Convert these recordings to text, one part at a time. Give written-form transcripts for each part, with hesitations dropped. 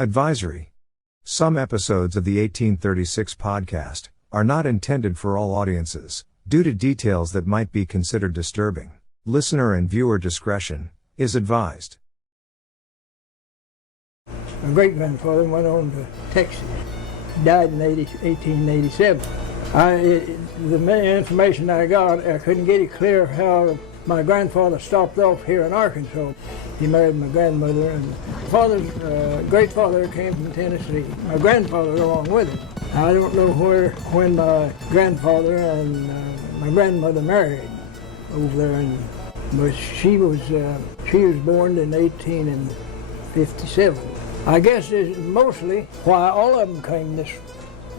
Advisory. Some episodes of the 1836 podcast are not intended for all audiences, due to details that might be considered disturbing. Listener and viewer discretion is advised. My great-grandfather went on to Texas. He died in 1887. The information I got, I couldn't get it clear how my grandfather stopped off here in Arkansas. He married my grandmother, and father's great-father came from Tennessee. My grandfather along with him. I don't know when my grandfather and my grandmother married over there, but she was born in 1857. I guess it's mostly why all of them came this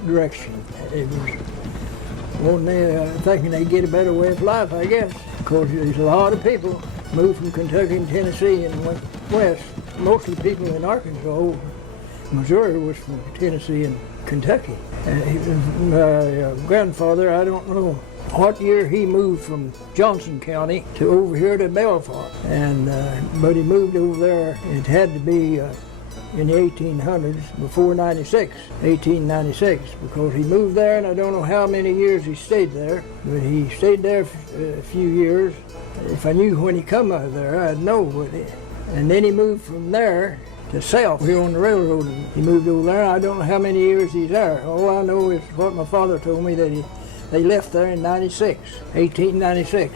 direction. It was thinking they'd get a better way of life, I guess. Of course, there's a lot of people moved from Kentucky and Tennessee and went west. Most of the people in Arkansas, Missouri, was from Tennessee and Kentucky. My grandfather, I don't know what year he moved from Johnson County to over here to Belfort, but he moved over there. It had to be in the 1800s, before 1896, because he moved there, and I don't know how many years he stayed there, but he stayed there a few years. If I knew when he come out of there, I'd know. And then he moved from there to south, here on the railroad. He moved over there. I don't know how many years he's there. All I know is what my father told me, that they left there in 1896,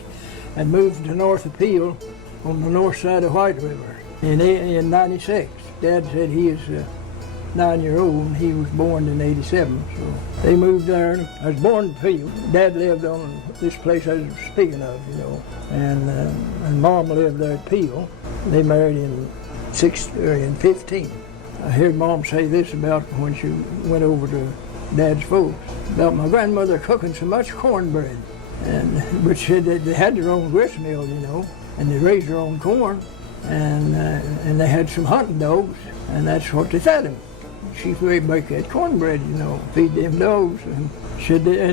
and moved to North Appeal on the north side of White River in 96. Dad said he is 9-year-old, and he was born in 87. So they moved there. I was born in Peel. Dad lived on this place I was speaking of, and Mom lived there at Peel. They married in 15. I heard Mom say this about when she went over to Dad's folks, about my grandmother cooking so much cornbread, but she said that they had their own grist mill, and they raised their own corn. And they had some hunting dogs, and that's what they fed them. She would make that cornbread, feed them dogs. And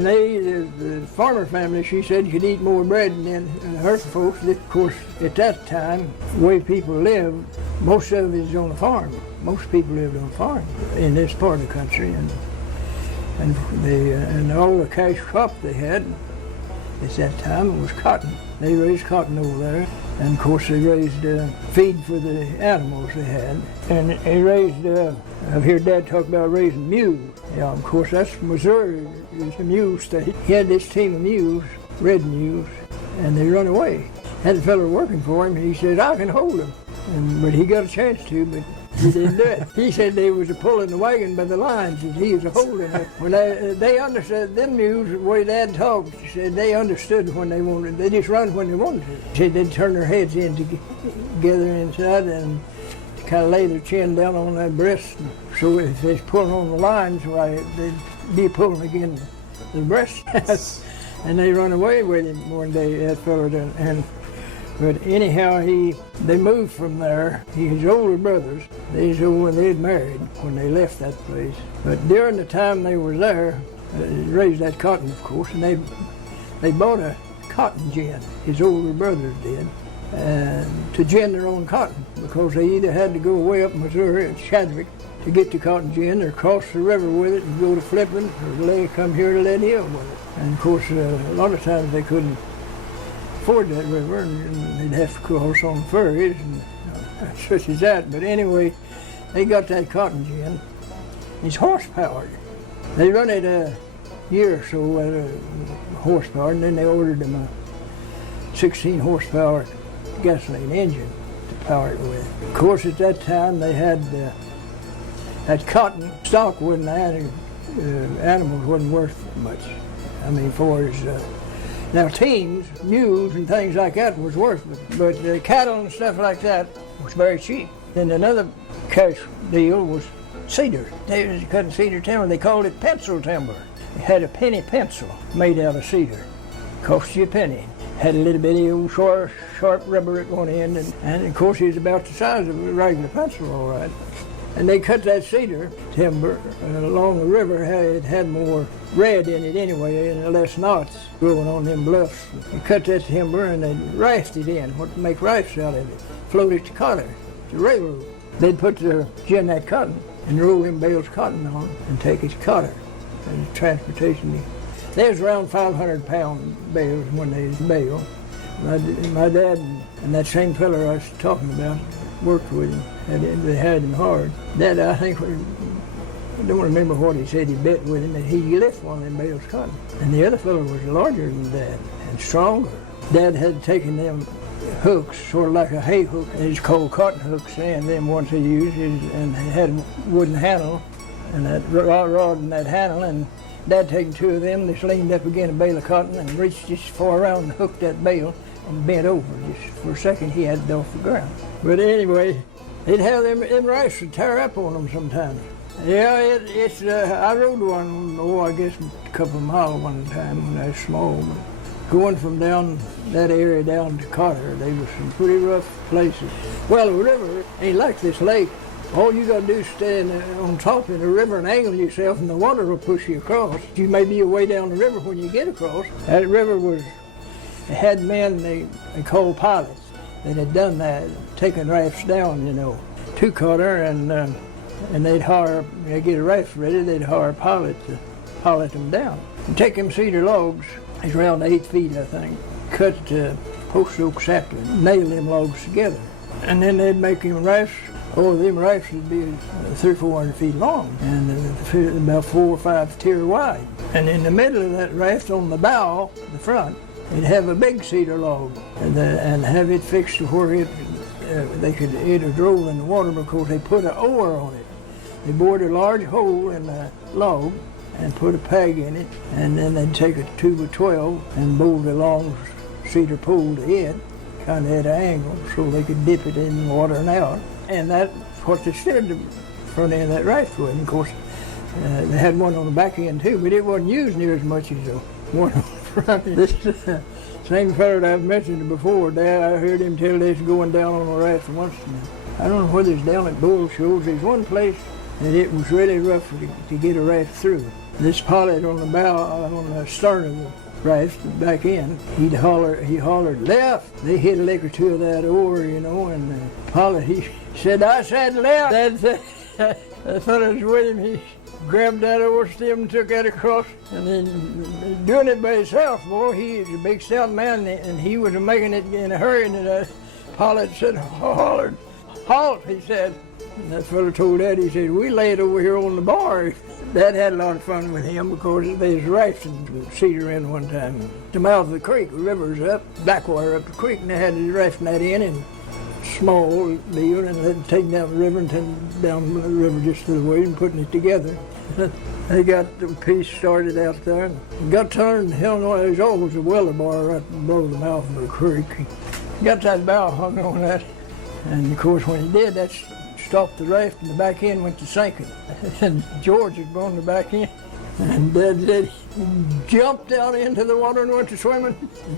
the farmer family, she said, could eat more bread than her folks. Of course, at that time, the way people lived, most of it is on a farm. Most people lived on a farm in this part of the country, and all the cash crop they had at that time was cotton. They raised cotton over there. And of course they raised feed for the animals they had. And they raised, I've heard Dad talk about raising mules. Yeah, of course that's Missouri, is a mule state. He had this team of mules, red mules, and they run away. Had a fellow working for him, and he said, I can hold them. But he got a chance to, but he didn't do it. He said they was pulling the wagon by the lines, and he was holding it. When they understood, them mules, the way Dad talked, he said they understood when they wanted. They just run when they wanted to. He said they'd turn their heads in together inside and kind of lay their chin down on their breast. So if they was pulling on the lines, they'd be pulling against the breast. And they run away with him one day, that fellow done. But anyhow, they moved from there. His older brothers, they had married when they left that place. But during the time they were there, they raised that cotton, of course, and they bought a cotton gin. His older brothers did, to gin their own cotton, because they either had to go way up Missouri at Chadwick to get the cotton gin, or cross the river with it and go to Flippin, or come here to Lead Hill with it. And of course, a lot of times they couldn't ford that river, and they'd have to cross on ferries and such as that. But anyway, they got that cotton gin. It's horse-powered. They run it a year or so at horsepower, and then they ordered them a 16-horsepower gasoline engine to power it with. Of course, at that time, they had that cotton stock animals wasn't worth much. I mean, for as now, teams, mules, and things like that was worth it, but cattle and stuff like that was very cheap. And another cash deal was cedar. They was cutting cedar timber. They called it pencil timber. It had a penny pencil made out of cedar. Cost you a penny. Had a little bitty old sharp rubber at one end, and of course it was about the size of a regular pencil, all right. And they cut that cedar timber along the river. It had more red in it anyway, and less knots growing on them bluffs. They cut that timber and they'd raft it in, what to make rafts out of it. Float it to Cotter, to railroad. They'd put the gin that cotton and roll them bales of cotton on and take his cutter and transportation. There's around 500-pound bales when they bale. My dad and that same fella I was talking about worked with him. They had him hard. Dad, I think, I don't remember what he said he bet with him, and he lifted one of them bales of cotton. And the other fellow was larger than Dad and stronger. Dad had taken them hooks, sort of like a hay hook. It's called cotton hooks, and them ones he used, and had a wooden handle, and that rod and that handle, and Dad taken two of them, just leaned up against a bale of cotton and reached just far around and hooked that bale and bent over. Just for a second, he had it off the ground. But anyway, they'd have them rafts would tear up on them sometimes. Yeah, I rode one, I guess a couple of miles one time when I was small. But going from down that area down to Carter, they were some pretty rough places. Well, the river ain't like this lake. All you gotta do is stand on top of the river and angle yourself, and the water will push you across. You may be way down the river when you get across. That river had men they called pilots that had done that, taken rafts down, to Carter, and they'd get a raft ready, they'd hire a pilot to pilot them down. And take them cedar logs, it's around 8 feet, I think, cut post oak sapling, nail them logs together. And then they'd make them rafts. Them rafts would be 300 or 400 feet long and about 4 or 5 tier wide. And in the middle of that raft, on the bow, the front, they'd have a big cedar log and have it fixed to where it would roll in the water because they put an oar on it. They bored a large hole in the log and put a peg in it, and then they'd take a tube of 12 and bolt a long cedar pole to it, kind of at an angle, so they could dip it in the water and out. And that's what they steered the front end of that raft with. And of course, they had one on the back end too, but it wasn't used near as much as the one on the front end. This same fellow that I've mentioned before, Dad, I heard him tell this going down on the raft once. I don't know whether it's down at Bull Shoals. There's one place that it was really rough to get a raft through. This pilot on the bow, on the stern of the raft, back in, he hollered left. They hit a lick or two of that oar, and the pilot, he said, I said left. That fellow was with him, he grabbed that oar stem and took that across, and then doing it by himself, boy, he's a big stout man, and he was making it in a hurry, and the pilot said, hollered, halt, he said. And that fellow told Dad, he said, we laid over here on the bar. Dad had a lot of fun with him because they was rafting Cedar End one time. The mouth of the creek, the river's up, Blackwater up the creek, and they had the rafting that in and small deal, and they'd take down the river and take down the river just to the way and putting it together. They got the piece started out there and got turned. Hell no, there's always a weather bar right below the mouth of the creek. Got that bow hung on that, and of course when he did, that stopped the raft and the back end went to sinking. And George had gone the back end. And Dad said he jumped down into the water and went to swimming.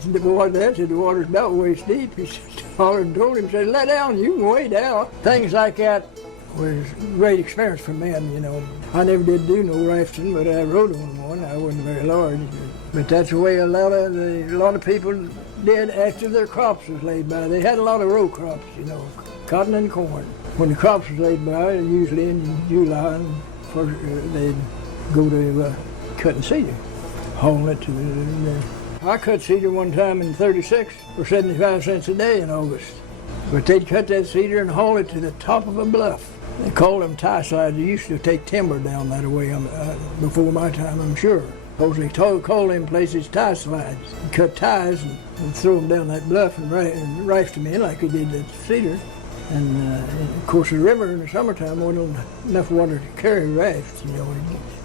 The boy Dad said the water's about waist deep. He hollered and told him, said, let down, you can wade out. Things like that was a great experience for men, I never did do no rafting, but I rode on one. I wasn't very large. But that's the way a lot of people did after their crops was laid by. They had a lot of row crops, cotton and corn. When the crops was laid by, usually in July, they'd go to cutting cedar, hauling it to the... I cut cedar one time in 36 for 75 cents a day in August. But they'd cut that cedar and haul it to the top of a bluff. They called them tie slides. They used to take timber down that way before my time, I'm sure. Because they called them places tie slides. And cut ties and throw them down that bluff and raft them in like they did that cedar. And of course the river in the summertime wasn't enough water to carry rafts,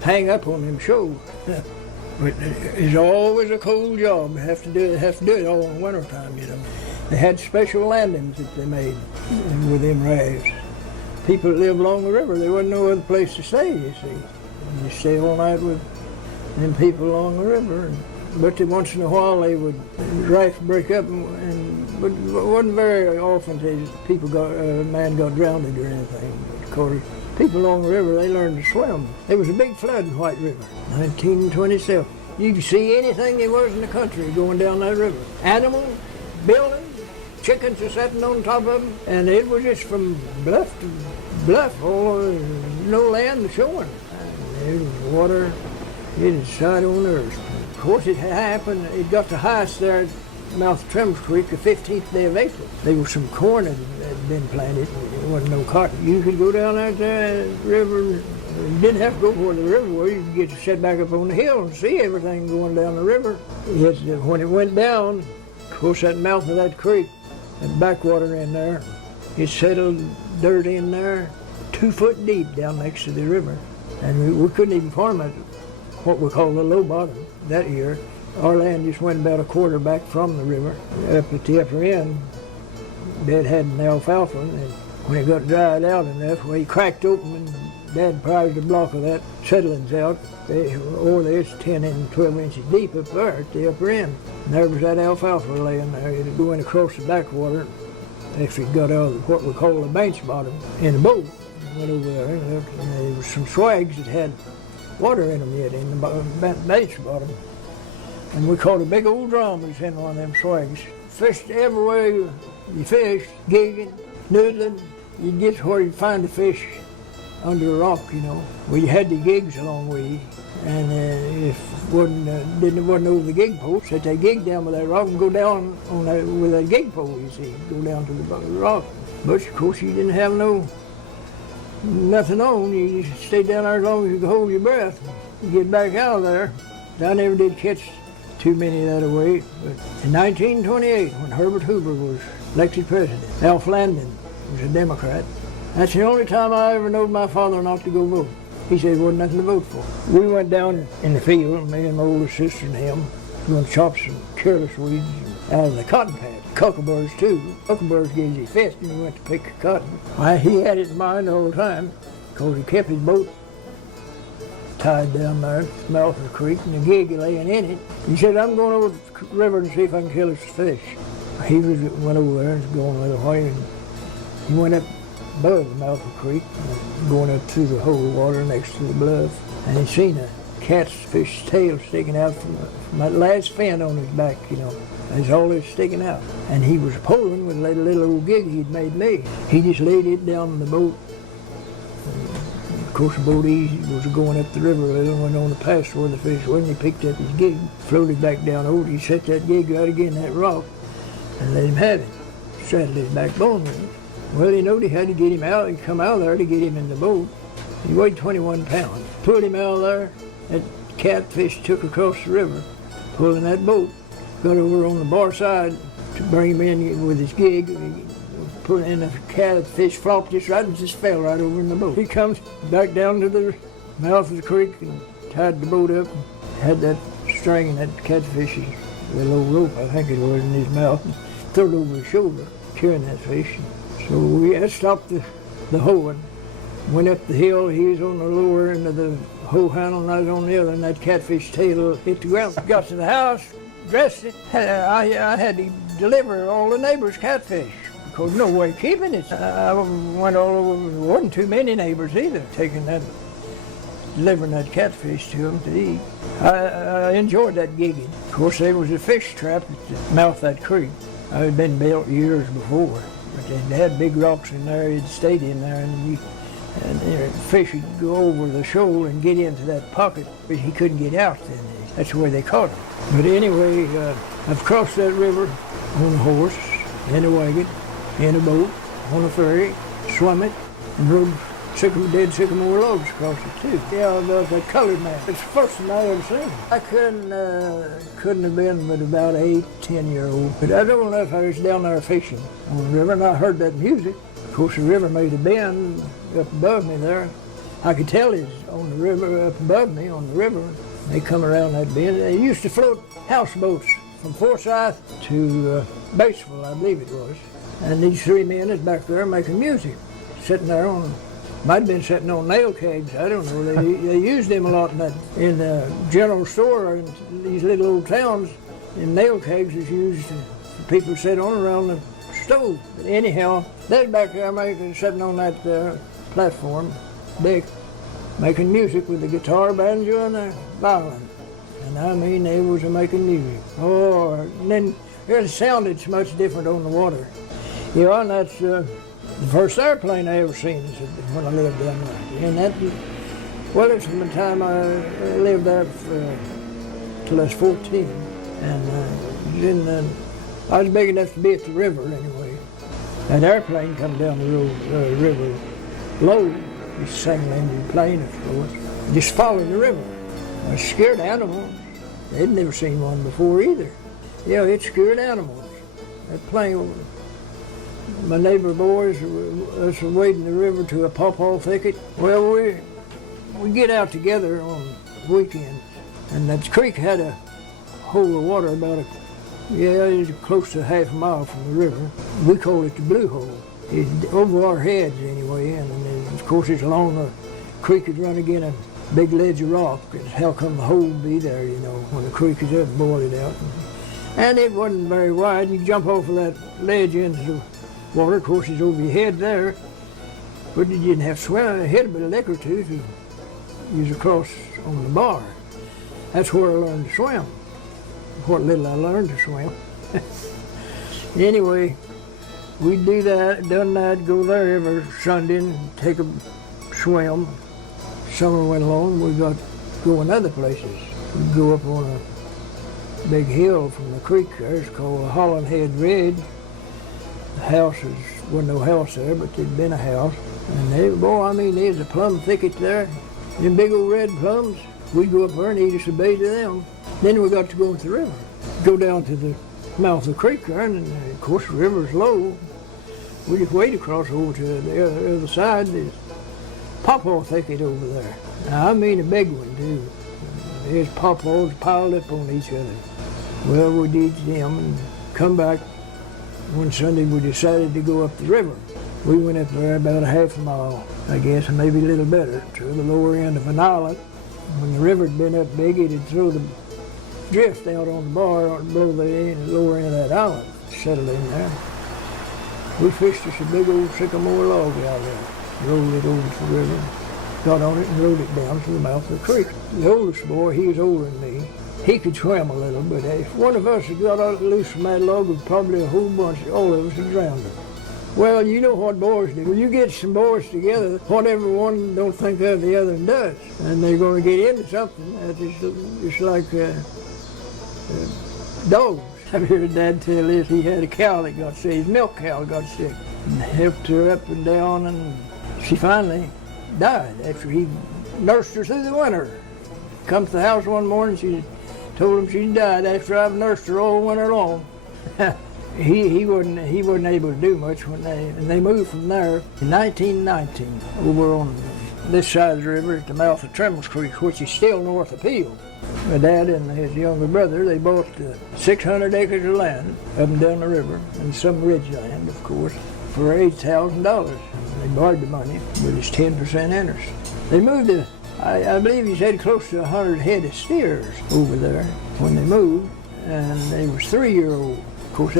hang up on them shoals. But it's always a cold job. You have to do it all in wintertime, They had special landings that they made with them rafts. People that lived along the river, there wasn't no other place to stay, you see. And you stay all night with them people along the river. But once in a while they would raft break up, but it wasn't very often a man got drowned or anything. Because people along the river, they learned to swim. There was a big flood in White River, 1927. You could see anything there was in the country going down that river. Animals, buildings, chickens are sitting on top of them, and it was just from bluff to bluff, no land showing. There was water, it had side on earth. Of course, it happened, it got the highest there at mouth of Trim's Creek the 15th day of April. There was some corn that had been planted. There wasn't no cotton. You could go down out there the river. You didn't have to go where the river was. You could get to sit back up on the hill and see everything going down the river. When it went down, of course, that mouth of that creek, that backwater in there, it settled dirt in there 2 foot deep down next to the river. And we couldn't even farm it, what we call the low bottom, that year. Our land just went about a quarter back from the river. Up at the upper end, Dad had an alfalfa, and when it got dried out enough, well, he cracked open, and Dad prized a block of that settlings out. It's 10 and 12 inches deep up there at the upper end. And there was that alfalfa laying there. It went across the backwater after it got out of what we call the bench bottom in a boat. Went over there and looked, and there was some swags that had water in them yet in the bench bottom. And we caught a big old drum was in one of them swags. Fished everywhere you fish, gigging, noodling. You'd get where you'd find the fish under a rock, you know. We had the gigs along with you, and if it wasn't over the gig post, set that gig down with that rock and go down on that with that gig pole, you see, go down to the rock. But of course you didn't have nothing on. You just stayed down there as long as you could hold your breath. You get back out of there. I never did catch too many that way. But in 1928, when Herbert Hoover was elected president, Alf Landon was a Democrat. That's the only time I ever knowed my father not to go vote. He said there wasn't nothing to vote for. We went down in the field, me and my older sister and him, going to chop some careless weeds out of the cotton patch. Cuckleburs too. Cuckleburs gives you fist and he went to pick the cotton. He had it in mind the whole time because he kept his boat tied down there at the mouth of the creek and the gig laying in it. He said, I'm going over to the river and see if I can kill us a fish. He went over there and was going a little way, and he went up above the mouth of the creek, going up through the whole water next to the bluff, and he seen a catfish's tail sticking out from that last fin on his back, you know. That's all that's sticking out. And he was pulling with that little old gig he'd made me. He just laid it down in the boat. And of course, the boat was going up the river a little, went on the pass where the fish was, and he picked up his gig, floated back down over. He set that gig right again that rock and let him have it. Saddled his backbone with it. Well, he knowed he had to get him out. He'd come out there to get him in the boat. He weighed 21 pounds. Pulled him out of there. That catfish took across the river, pulling that boat. Got over on the bar side to bring him in with his gig. He put in the catfish, flopped just right and just fell right over in the boat. He comes back down to the mouth of the creek and tied the boat up and had that string and that catfish's little old rope, I think it was, in his mouth, and threw it over his shoulder, carrying that fish. So we had stopped the hoeing, went up the hill. He was on the lower end of the hoe handle and I was on the other, and that catfish tail hit the ground. Got to the house, dressed it. I had to deliver all the neighbors' catfish because no way keeping it. I went all over. There wasn't too many neighbors either delivering that catfish to them to eat. I enjoyed that gigging. Of course, there was a fish trap at the mouth of that creek. It had been built years before, but they had big rocks in there. It stayed in there, and the fish would go over the shoal and get into that pocket, but he couldn't get out then. That's where they caught him. But anyway, I've crossed that river on a horse, in a wagon, in a boat, on a ferry, swum it, and rode dead sycamore logs across it too. Yeah, that colored man. It's the first thing I ever seen. I couldn't have been but about 8, 10-year-old. But I don't know if I was down there fishing on the river, and I heard that music. Of course, the river made a bend up above me there. I could tell it was on the river, up above me on the river. They come around that bend. They used to float houseboats from Forsyth to Batesville, I believe it was. And these three men is back there making music, sitting there might have been sitting on nail kegs, I don't know. They used them a lot in the general store in these little old towns. And nail kegs is used for people to sit on around the stove. But anyhow, they're back there sitting on that platform deck, making music with the guitar, banjo, and the violin. And I mean, they was making music. Oh, and then it sounded so much different on the water. You know, and that's The first airplane I ever seen is when I lived down there. And that, well, it's from the time I lived there till I was 14. And then I was big enough to be at the river anyway. That airplane come down the river low. It's a single-engine plane, of course. Just following the river. I was scared animals. They'd never seen one before either. Yeah, it scared animals. That plane, my neighbor boys, us were wading the river to a pawpaw thicket. Well, we get out together on weekends, and that creek had a hole of water it was close to half a mile from the river. We call it the Blue Hole. It's over our heads anyway, and of course it's along the creek is run again a big ledge of rock. It's how come the hole would be there, when the creek is up, boiled it out. And it wasn't very wide. You jump off of that ledge into the water. Of course, it's over your head there. But you didn't have to swim. I had a bit of lick or two to use across on the bar. That's where I learned to swim. What little I learned to swim. Anyway, we'd do that, done that, go there every Sunday and take a swim. Summer went along, we got going other places. We'd go up on a big hill from the creek there. It's called Holland Head Ridge. The wasn't no house there, but there'd been a house. And there's a plum thicket there. Them big old red plums. We'd go up there and eat us a bait of them. Then we got to go into the river. Go down to the mouth of the creek there, and of course the river's low. We just wade across over to the other side. There's pawpaw thicket over there. Now, I mean a big one too. There's pawpaws piled up on each other. Well, we did them and come back. One Sunday we decided to go up the river. We went up there about a half a mile, I guess, and maybe a little better, to the lower end of an island. When the river had been up big, it'd throw the drift out on the bar and blow the lower end of that island, settle in there. We fished us a big old sycamore log out there, rolled it over to the river, got on it and rode it down to the mouth of the creek. The oldest boy, he was older than me. He could swim a little, but if one of us had got out loose from that log, probably a whole bunch, all of us had drowned him. Well, you know what boys do. When you get some boys together, whatever one don't think of, the other does. And they're going to get into something. It's like dogs. I've heard Dad tell this. He had a cow that got sick. His milk cow got sick. And helped her up and down, and she finally died after he nursed her through the winter. Come to the house one morning, she told him she died after I've nursed her all winter long. He wasn't able to do much when they moved from there in 1919 over on this side of the river at the mouth of Trembles Creek, which is still north of Peel. My dad and his younger brother, they bought 600 acres of land up and down the river, and some ridge land, of course, for $8,000. They borrowed the money with his 10% interest. They moved to, I believe he said, close to 100 head of steers over there when they moved, and they was 3-year-old. Of course,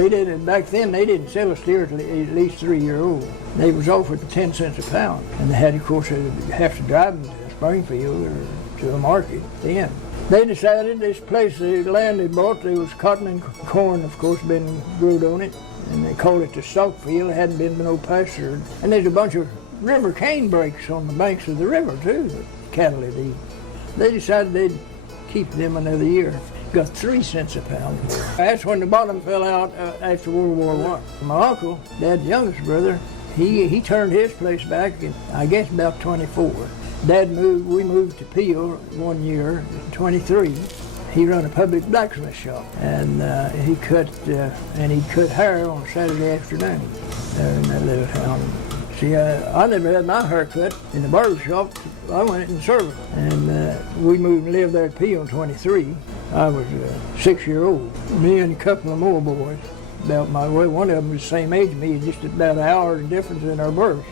back then they didn't sell a steer at least 3-year-old. They was offered 10 cents a pound, and they had, of course, to have to drive them to Springfield or to a market then. They decided this place, the land they bought, there was cotton and corn, of course, been growed on it, and they called it the stock field. It hadn't been no pasture. And there's a bunch of river cane breaks on the banks of the river, too, that cattle had eaten. They decided they'd keep them another year. Got 3 cents a pound. That's when the bottom fell out after World War I. My uncle, Dad's youngest brother, he turned his place back in, I guess, about 24. We moved to Peel one year, in 23. He run a public blacksmith shop, and he'd cut hair on Saturday afternoon there in that little town. See, I never had my hair cut in the barber shop. I went in service, and we moved and lived there at Peel in 23. I was 6-year-old. Me and a couple of more boys, about my way. One of them was the same age as me, just about an hour difference in our births.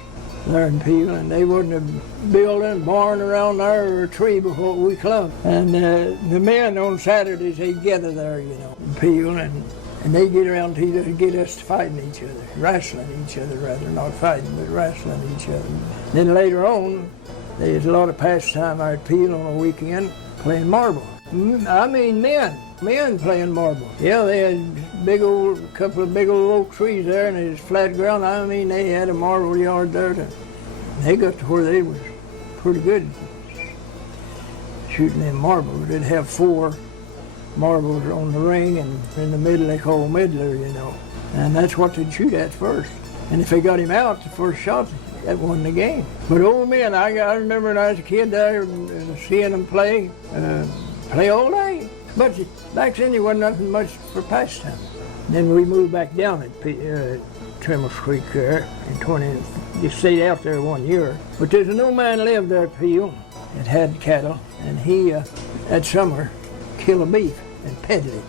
There in Peel, and they wouldn't have built a barn around there or a tree before we clubbed. And the men on Saturdays, they'd gather there, in Peel, and they'd get around to get us fighting each other, wrestling each other rather, not fighting, but wrestling each other. Then later on, there's a lot of pastime out at Peel on a weekend playing marble. I mean men. men playing marbles. Yeah, they had couple of big old oak trees there, and it was flat ground. I mean, they had a marble yard there. They got to where they was pretty good shooting them marbles. They'd have 4 marbles on the ring, and in the middle they call middler, you know. And that's what they'd shoot at first. And if they got him out, the first shot, that won the game. But old men, I remember when I was a kid there seeing them play all day. But back then there wasn't nothing much for pastime. Then we moved back down at Trimmer's Creek there in just stayed out there 1 year. But there's an old man lived there at Peel that had cattle, and he, that summer, killed a beef and peddled it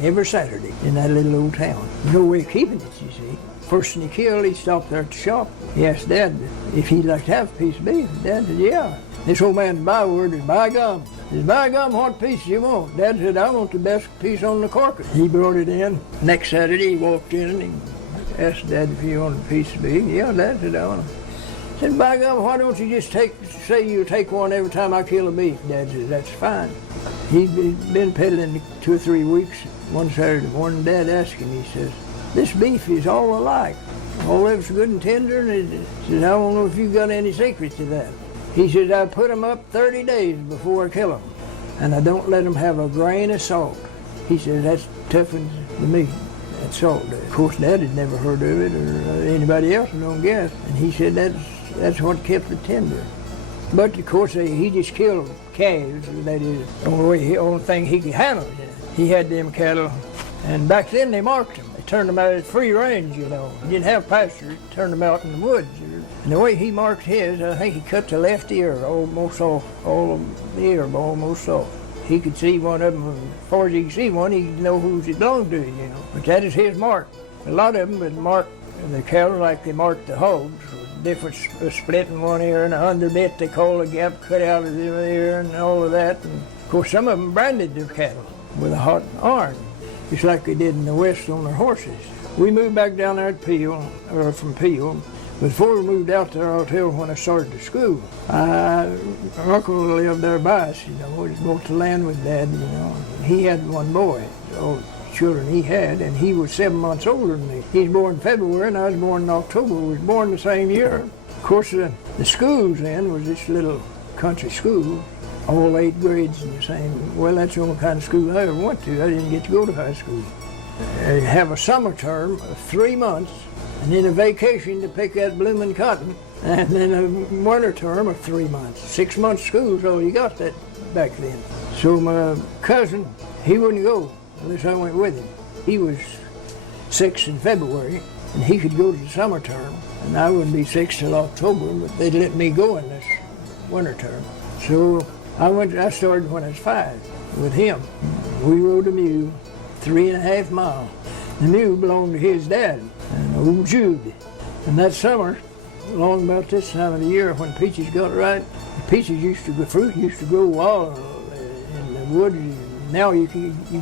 every Saturday in that little old town. No way of keeping it, you see. First thing he killed, he stopped there at the shop. He asked Dad if he'd like to have a piece of beef. Dad said, yeah. This old man's byword is by gum. He said, by gum, what piece do you want? Dad said, I want the best piece on the carcass. He brought it in. Next Saturday, he walked in and he asked Dad if he wanted a piece of beef. Yeah, Dad said, I want it. He said, by gum, why don't you just say you take one every time I kill a beef? Dad said, that's fine. He'd been peddling 2 or 3 weeks. One Saturday morning, Dad asked him, he says, this beef is all alike. All of it's good and tender, and he says, I don't know if you got any secret to that. He says, I put them up 30 days before I kill them, and I don't let them have a grain of salt. He says, that toughens the meat, that salt. Of course, Dad had never heard of it, or anybody else, I don't guess. And he said, that's what kept it tender. But of course, he just killed calves. That is the only thing he could handle. He had them cattle, and back then they marked them. They turned them out at free range, you know. He didn't have pasture, turned them out in the woods. And the way he marked his, I think he cut the left ear almost off, all of the ear almost off. He could see one of them, as far as he could see one, he'd know who it belonged to, you know. But that is his mark. A lot of them would mark the cattle like they marked the hogs. Different split in one ear, and an underbit they call a gap cut out of the ear, and all of that. And of course, some of them branded their cattle with a hot iron, just like they did in the West on their horses. We moved back down there at Peel, or from Peel. Before we moved out there, I'll tell when I started to school. My uncle lived there by us, you know. We bought the land with Dad, you know. He had one boy, all the children he had, and he was 7 months older than me. He was born in February, and I was born in October. We was born the same year. Of course, the schools then was this little country school, all 8 grades in the same. Well, that's the only kind of school I ever went to. I didn't get to go to high school. They have a summer term of 3 months, and then a vacation to pick that blooming cotton, and then a winter term of 3 months. 6 months school, so you got that back then. So my cousin, he wouldn't go unless I went with him. He was 6 in February, and he could go to the summer term, and I wouldn't be 6 till October, but they'd let me go in this winter term. So I started when I was 5 with him. We rode a mule 3.5 miles. The mule belonged to his dad, and old Jude. And that summer, along about this time of the year when peaches got ripe, fruit used to grow wild in the woods. Now you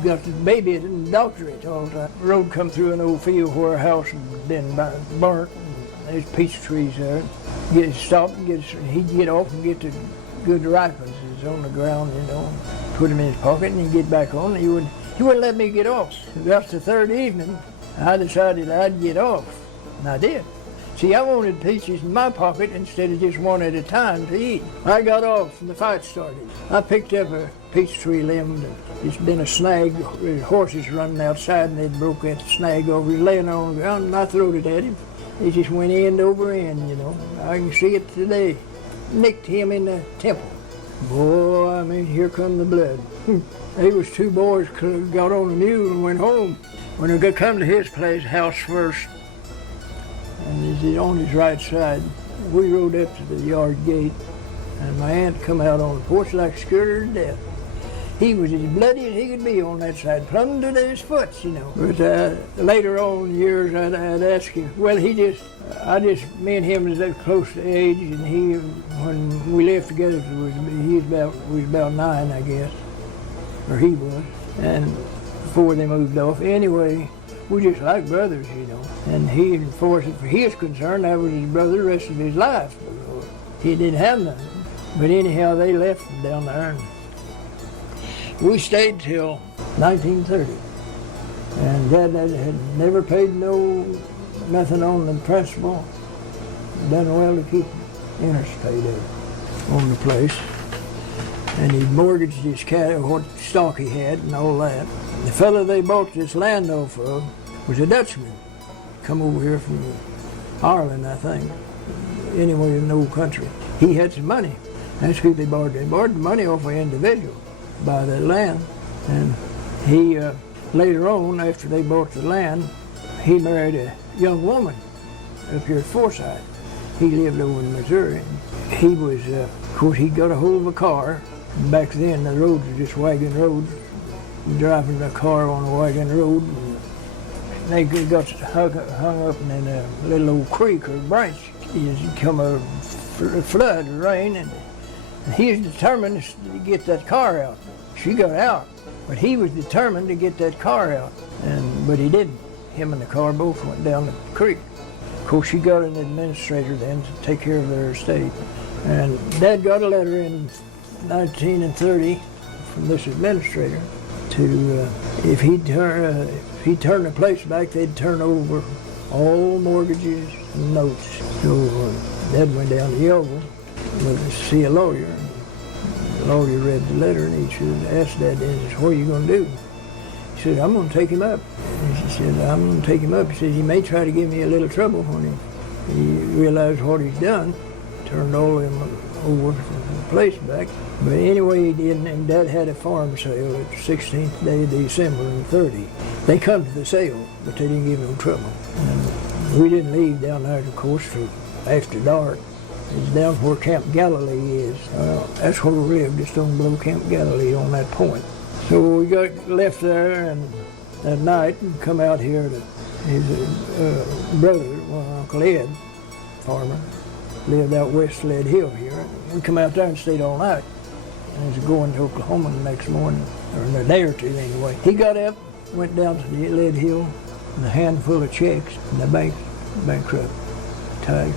got to baby it and doctor it all the time. The road come through an old field where a house had been burnt, and there's peach trees there. Get it stopped, he'd get off and get the good ripens on the ground, you know, put them in his pocket, and he'd get back on. He wouldn't let me get off. About the 3rd evening, I decided I'd get off, and I did. See, I wanted peaches in my pocket instead of just one at a time to eat. I got off, and the fight started. I picked up a peach tree limb. It's been a snag. There's horses running outside, and they'd broke that snag over. He was laying on the ground, and I throwed it at him. He just went end over end, you know. I can see it today. Nicked him in the temple. Boy, I mean, here come the blood. They was 2 boys got on a mule and went home. When we come to his place, house first, and he's on his right side, we rode up to the yard gate, and my aunt come out on the porch like scared her to death. He was as bloody as he could be on that side, plumb to his foot, you know. But later on in years, I'd ask him, well, me and him was that close to age, and when we lived together, we was about 9, I guess, or he was, and before they moved off. Anyway, we just like brothers, you know. And as far as he was concerned, I was his brother the rest of his life. He didn't have nothing. But anyhow, they left him down there. And We stayed till 1930. And Dad had never paid nothing on the principal. Done well to keep interest paid on the place. And he mortgaged his what stock he had and all that. The fellow they bought this land off of was a Dutchman. Come over here from Ireland, I think. Anyway, in the old country. He had some money. That's who they borrowed. They borrowed the money off an individual to buy that land. And he, later on, after they bought the land, he married a young woman up here at Forsyth. He lived over in Missouri. He was, of course, he got a hold of a car. Back then, the roads were just wagon roads. Driving a car on a wagon road. And they got hung up in a little old creek or branch. It come a flood, rain, and he was determined to get that car out. She got out, but he was determined to get that car out, but he didn't. Him and the car both went down the creek. Of course, she got an administrator then to take care of their estate. And Dad got a letter in 1930 from this administrator to, if he'd turn the place back, they'd turn over all mortgages and notes. So Dad went down to Yeovil to see a lawyer. The lawyer read the letter and he asked Dad, what are you going to do? He said, I'm going to take him up. And he said, I'm going to take him up. He said, he may try to give me a little trouble when he realized what he's done, turned all of them over from the place back. But anyway, he didn't, and Dad had a farm sale at the 16th day of December in 30. They come to the sale, but they didn't give no trouble. And we didn't leave down there, of course, till after dark. It's down where Camp Galilee is. That's where we lived, just on below Camp Galilee on that point. So we got left there and that night and come out here to his brother, Uncle Ed, farmer, lived out west Lead Hill here. We come out there and stayed all night. And was going to Oklahoma the next morning, or in a day or two anyway. He got up, went down to the Lead Hill, and a handful of checks, and the bank bankrupt.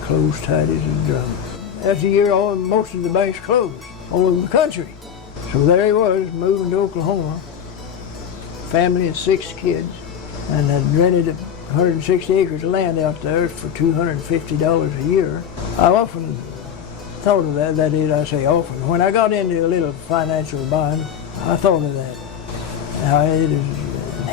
Closed tight as a drum. That's the year most of the banks closed all over the country. So there he was, moving to Oklahoma, family of 6 kids, and had rented 160 acres of land out there for $250 a year. I often thought of that. That is, I say often. When I got into a little financial bind, I thought of that.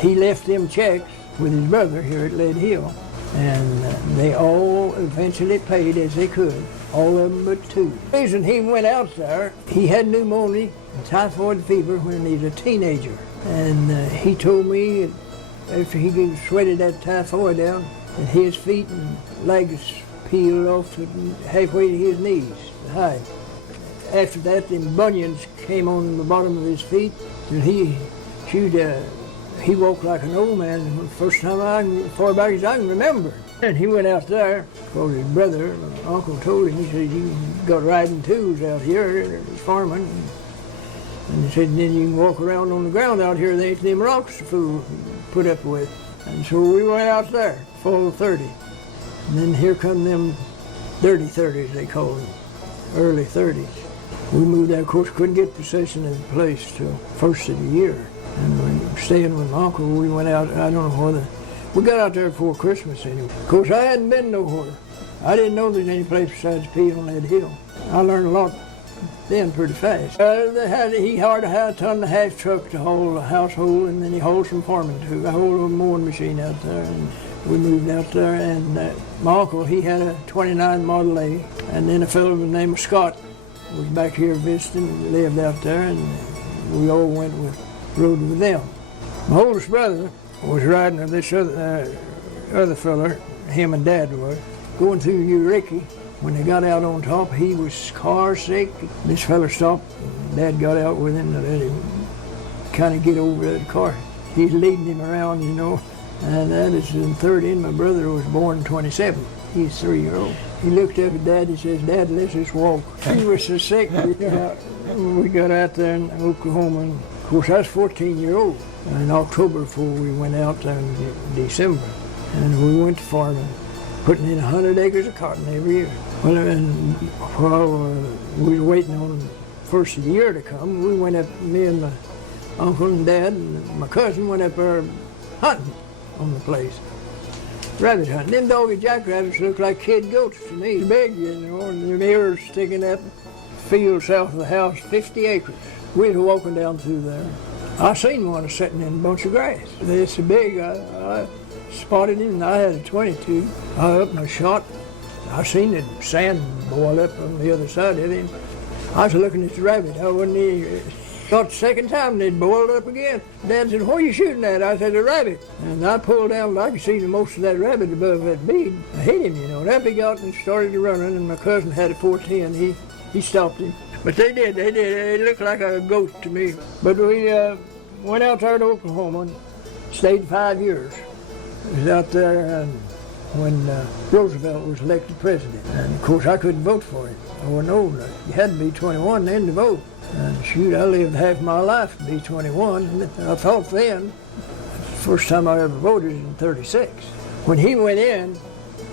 He left them checks with his brother here at Lead Hill. And they all eventually paid as they could, all of them but 2. The reason he went out there, he had pneumonia and typhoid fever when he was a teenager. And he told me after he sweated that typhoid out, that his feet and legs peeled off to halfway to his knees, high. After that, them bunions came on the bottom of his feet, and he walked like an old man the first time as far back as I can remember. And he went out there, because his brother, uncle told him, he said, you got riding tools out here, farming. And he said, then you can walk around on the ground out here, they ain't them rocks the fool put up with. And so we went out there, fall of 30. And then here come them dirty 30s, they call them, early 30s. We moved out, of course, couldn't get possession of the place till first of the year. And we were staying with my uncle. We went out, I don't know whether, we got out there before Christmas anyway. Of course, I hadn't been nowhere. I didn't know there's any place besides P on that hill. I learned a lot then pretty fast. He hired a ton-and-a-half truck to haul the household, and then he hauled some farming too. I hauled a mowing machine out there, and we moved out there. And my uncle, he had a 29 Model A, and then a fellow by the name of Scott was back here visiting, lived out there, and we all rode with them. My oldest brother was riding with this other fella, him and Dad were, going through Eureka. When they got out on top, he was car sick. This fella stopped, and Dad got out with him to let him kind of get over that car. He's leading him around, you know, and that is in 30, and my brother was born in 27. He's 3-year-old. He looked up at Dad and says, Dad, let's just walk. He was so sick. We got out there in Oklahoma, and of course I was 14-year-old. In October before we went out there in December. And we went to farming, putting in 100 acres of cotton every year. Well, and while we were waiting on the first of the year to come, we went up, me and my uncle and dad and my cousin went up there hunting on the place. Rabbit hunting. Them doggy jackrabbits look like kid goats to me. Big, you know, and their ears sticking up. Field south of the house, 50 acres. We were walking down through there. I seen one sitting in a bunch of grass. They're so big, I spotted him, and I had a 22. I up and I shot. I seen the sand boil up on the other side of him. I was looking at the rabbit. I wasn't even... Shot the second time, and it boiled up again. Dad said, "What are you shooting at?" I said, "A rabbit." And I pulled down, and I could see the most of that rabbit above that bead. I hit him, you know. And up he got and started running, and my cousin had a 410. He stopped him. But they did. It looked like a goat to me. But we went out there to Oklahoma and stayed 5 years. I was out there when Roosevelt was elected president. And of course, I couldn't vote for him. I wasn't old enough. You had to be 21 then to vote. And shoot, I lived half my life to be 21. And I thought then, the first time I ever voted in 36. When he went in,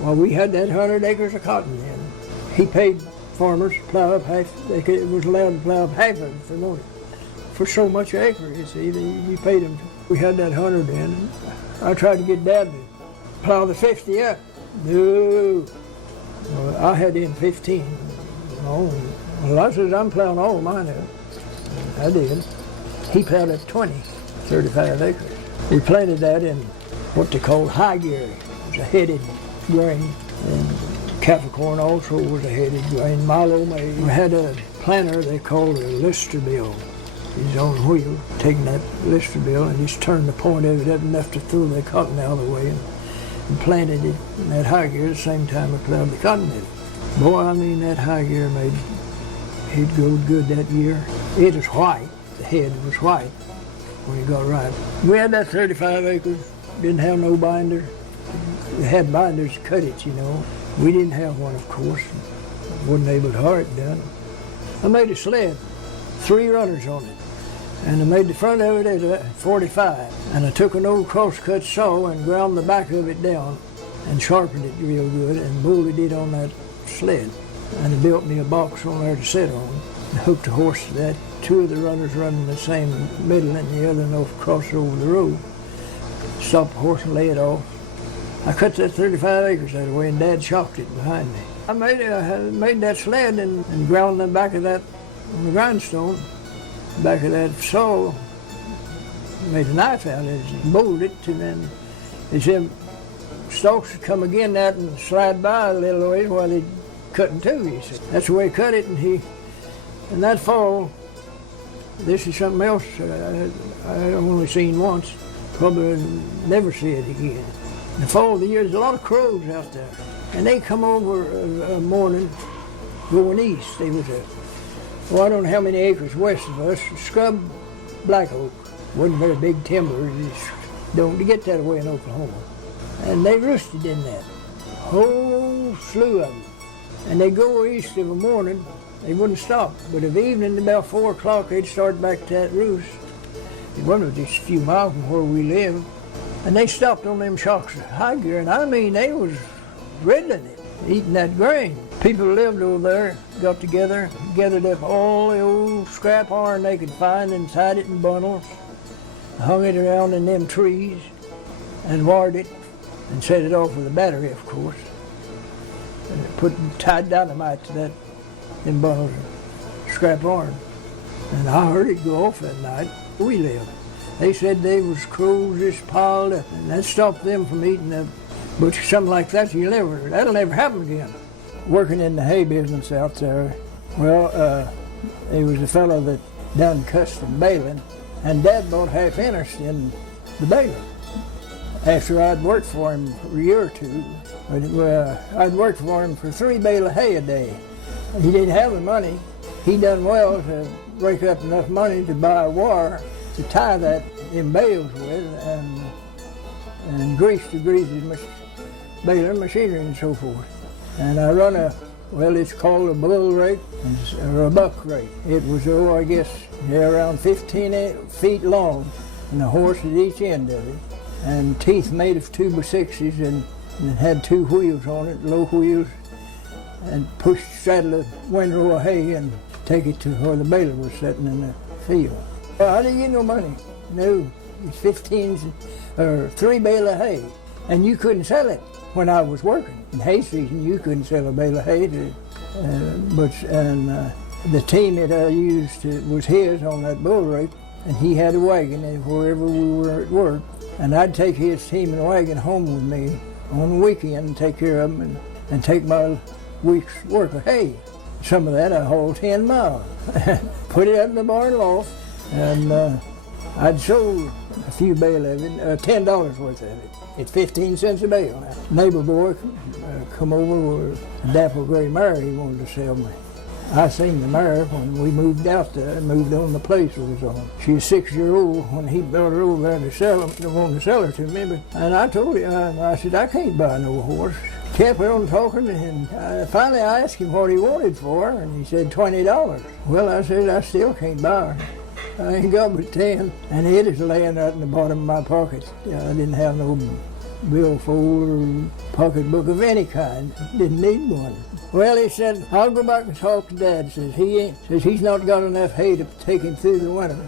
well, we had that 100 acres of cotton in. He paid farmers to plow up half. It was allowed to plow up half of it for money. For so much acre, you see, you paid them. We had that 100 in. I tried to get Dad to plow the 50 up. No. Well, I had in 15. Well, I said, I'm plowing all of mine up. I did. He plowed up 35 acres. We planted that in what they call high gear. It was a headed grain. And Capricorn also was a headed grain. Milo maize. We had a planter they called a Lister bill. His own wheel, taking that Lister bill and just turned the point of it up enough to throw the cotton out of the way and planted it in that high gear at the same time I plowed the cotton in it. Boy, I mean, that high gear made it go good that year. It was white. The head was white when it got right. We had that 35 acres. Didn't have no binder. We had binders to cut it, you know. We didn't have one, of course. Wasn't able to hire it done. I made a sled, 3 runners on it. And I made the front of it at a 45. And I took an old crosscut saw and ground the back of it down and sharpened it real good and bolted it on that sled. And it built me a box on there to sit on and hooked a horse to that. 2 of the runners running the same middle and the other no cross over the road. Stopped the horse and lay it off. I cut that 35 acres that way and Dad shocked it behind me. I made that sled and ground the back of that on the grindstone. Back of that saw, made a knife out of it and bolted it, and then they said stalks would come again that and slide by a little ways while they cut in two, he said. That's the way he cut it, and that fall, this is something else I only seen once, probably never see it again. In the fall of the year, there's a lot of crows out there, and they come over a morning going east. They was well, I don't know how many acres west of us, scrub black oak. Wasn't very big timber, don't get that way in Oklahoma. And they roosted in that, whole slew of them. And they go east of the morning, they wouldn't stop. But of evening, about 4 o'clock, they'd start back to that roost. It wasn't just a few miles from where we lived. And they stopped on them shocks of high gear, and I mean, they was riddling it, eating that grain. People lived over there, got together, gathered up all the old scrap iron they could find and tied it in bundles, hung it around in them trees, and wired it, and set it off with a battery, of course. And tied dynamite to them bundles of scrap iron. And I heard it go off that night where we lived. They said they was crows just piled up, and that stopped them from eating the butcher. Something like that, that'll never happen again. Working in the hay business out there, well, there was a fellow that done custom baling, and Dad bought half interest in the baler. After I'd worked for him for a year or two, I'd worked for him for 3 bale of hay a day. He didn't have the money. He done well to rake up enough money to buy a wire to tie them bales with, and grease to grease his baler machinery and so forth. And I run it's called a bull rake or a buck rake. It was, I guess, around 15 feet long, and a horse at each end of it, and teeth made of 2x6s, and it had 2 wheels on it, low wheels, and straddle a windrow of hay and take it to where the baler was sitting in the field. I didn't get no money. No, it's 15 or 3 bale of hay, and you couldn't sell it when I was working. In hay season, you couldn't sell a bale of hay. The team that I used was his on that bull rig, and he had a wagon wherever we were at work, and I'd take his team and wagon home with me on the weekend and take care of them and take my week's work of hay. Some of that I hauled 10 miles, put it up in the barn loft, and I'd sold a few bale of it, $10 worth of it. It's 15 cents a bale now. Neighbor boy come over with a dapple gray mare he wanted to sell me. I seen the mare when we moved out there and moved on the place we was on. She was 6-year-old when he brought her over there to sell her, wanted to sell her to me. And I told him, I said, I can't buy no horse. Kept on talking, and finally I asked him what he wanted for her, and he said $20. Well, I said, I still can't buy her. I ain't got but 10, and it is laying right in the bottom of my pocket. I didn't have no billfold or pocketbook of any kind. Didn't need one. Well, he said, I'll go back and talk to Dad. Says he's not got enough hay to take him through the winter.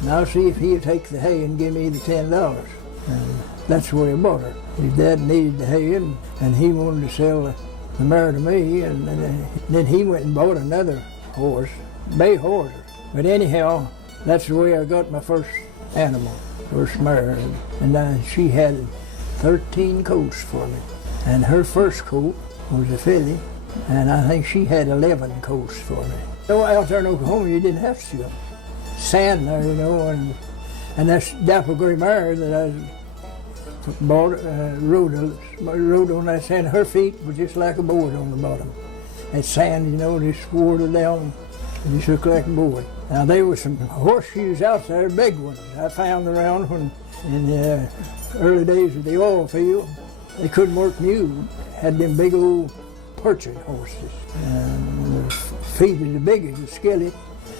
And I'll see if he'll take the hay and give me the $10. And that's where he bought her. His dad needed the hay, and he wanted to sell the mare to me, and then he went and bought another horse, bay horse. But anyhow, that's the way I got my first animal, first mare. And she had 13 coats for me. And her first coat was a filly, and I think she had 11 coats for me. So out there in Oklahoma, you didn't have to shoot them. Sand there, and that's dapple gray mare that I bought, rode on that sand. Her feet were just like a board on the bottom. That sand, just wore her down, and just looked like a board. Now, there were some horseshoes out there, big ones. I found around in the early days of the oil field. They couldn't work mule, had them big old perching horses. And their feet as big as a skillet.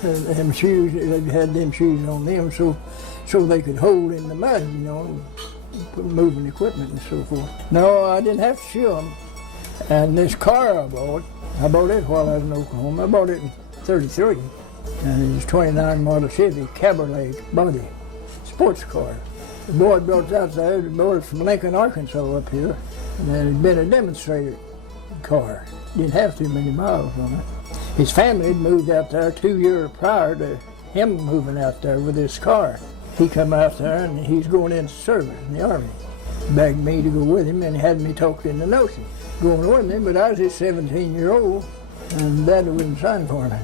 Them shoes, they had them shoes on them so they could hold in the mud, moving equipment and so forth. No, I didn't have to shoe them. And this car I bought it while I was in Oklahoma. I bought it in '33. And it was 29 model Chevy Cabriolet body, sports car. The boy brought it out there, the boy from Lincoln, Arkansas up here, and it had been a demonstrator car. Didn't have too many miles on it. His family had moved out there 2 years prior to him moving out there with his car. He come out there and he's going into service in the Army. Begged me to go with him and had me talked into notion going with him, but I was just 17-year-old and Dad wouldn't sign for me.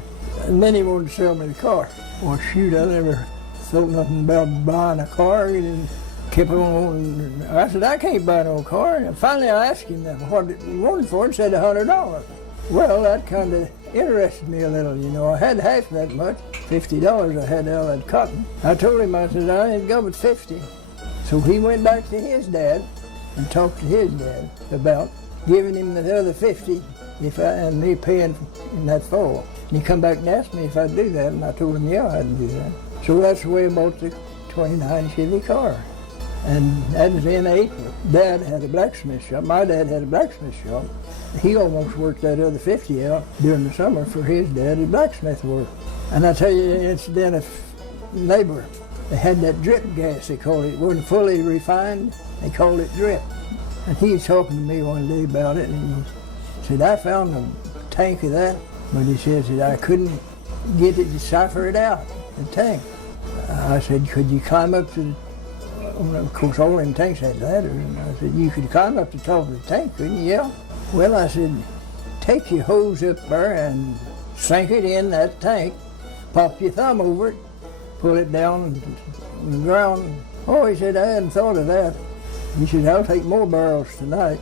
And then he wanted to sell me the car. Well, shoot, I never thought nothing about buying a car. And kept on. I said, I can't buy no car. And finally I asked him what he wanted for it, and said $100. Well, that kind of interested me a little, I had half that much, $50 I had out of that cotton. I told him, I said, I ain't got but 50. So he went back to his dad and talked to his dad about giving him the other 50 and me paying in that fall. And he come back and asked me if I'd do that, and I told him, yeah, I'd do that. So that's the way I bought the 29 Chevy car. And that was in April. Dad had a blacksmith shop. My dad had a blacksmith shop. He almost worked that other 50 out during the summer for his dad at blacksmith work. And I tell you, the incident of neighbor, they had that drip gas, they called it. It wasn't fully refined, they called it drip. And he was talking to me one day about it, and he said, I found a tank of that, but he says that I couldn't get it to cipher it out, the tank. I said, could you climb up to of course, all them tanks had ladders, and I said, you could climb up the top of the tank, couldn't you? Yeah. Well, I said, take your hose up there and sink it in that tank, pop your thumb over it, pull it down on the ground. Oh, he said, I hadn't thought of that. He said, I'll take more barrels tonight.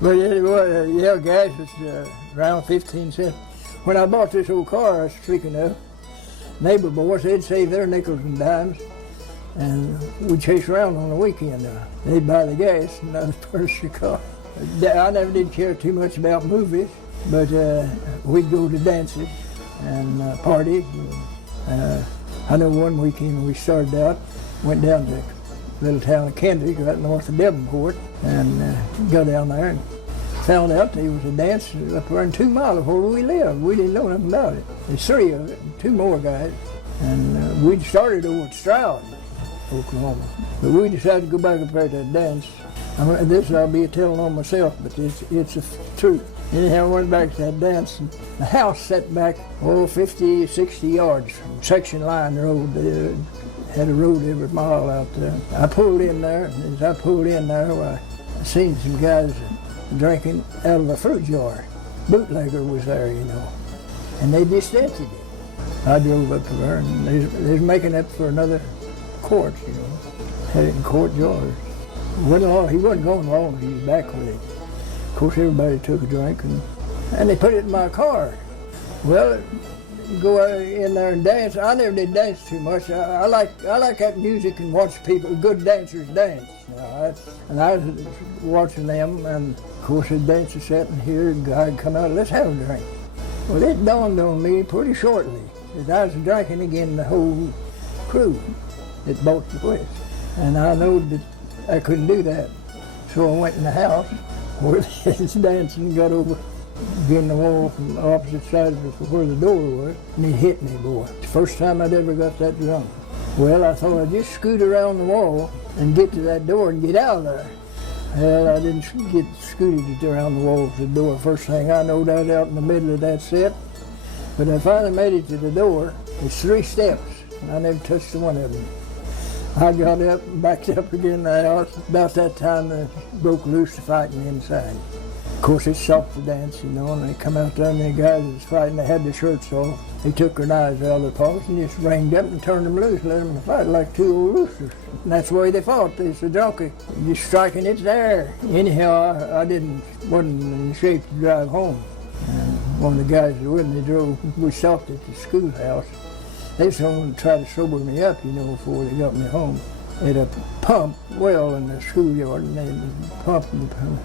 But anyway, yeah, gas was around 15 cents. When I bought this old car I was speaking of, neighbor boys, they'd save their nickels and dimes, and we'd chase around on the weekend. They'd buy the gas and I'd purchase the car. I never did care too much about movies, but we'd go to dances and parties. I know one weekend we started out, went down to a little town of Kendrick, right north of Devonport, and got down there and Found out there was a dance up around 2 miles of where we lived. We didn't know nothing about it. There's 3 of it, 2 more guys. And we'd started over at Stroud, Oklahoma. But we decided to go back up there to that dance. This I'll be telling on myself, but it's the truth. Anyhow, I went back to that dance, and the house set back, 50, 60 yards from section line road. They had a road every mile out there. I pulled in there, and as I pulled in there, I seen some guys drinking out of a fruit jar. Bootlegger was there, you know, and they just emptied it. I drove up to there, and they was making up for another quart, you know, had it in quart jars. He wasn't going long, he was back with it. Of course, everybody took a drink, and they put it in my car. Well, go in there and dance. I never did dance too much. I like that music and watch people, good dancers dance. You know, and I was watching them, and of course the dancer sat and here, a guy come out, let's have a drink. Well, it dawned on me pretty shortly that I was drinking again the whole crew that bought the place. And I knew that I couldn't do that. So I went in the house where they was dancing and got over against the wall from the opposite side of where the door was, and he hit me, boy. It's the first time I'd ever got that drunk. Well, I thought I'd just scoot around the wall and get to that door and get out of there. Well, I didn't get scooted around the wall to the door. First thing I knowed, I was out in the middle of that set. But I finally made it to the door. It's 3 steps, and I never touched one of them. I got up and backed up again in the house. About that time, they broke loose to fighting inside. Of course, it stopped the dance, you know, and they come out there, and the guys that was fighting, they had their shirts off. They took their knives out of their pockets and just ranged up and turned them loose, let them fight like 2 old roosters. And that's the way they fought. They said, junkie, just striking, it's there. Anyhow, I wasn't in shape to drive home. And one of the guys that with me we stopped at the schoolhouse. They was going to try to sober me up, you know, before they got me home. They had a pump well in the schoolyard, and they pumped and pumped.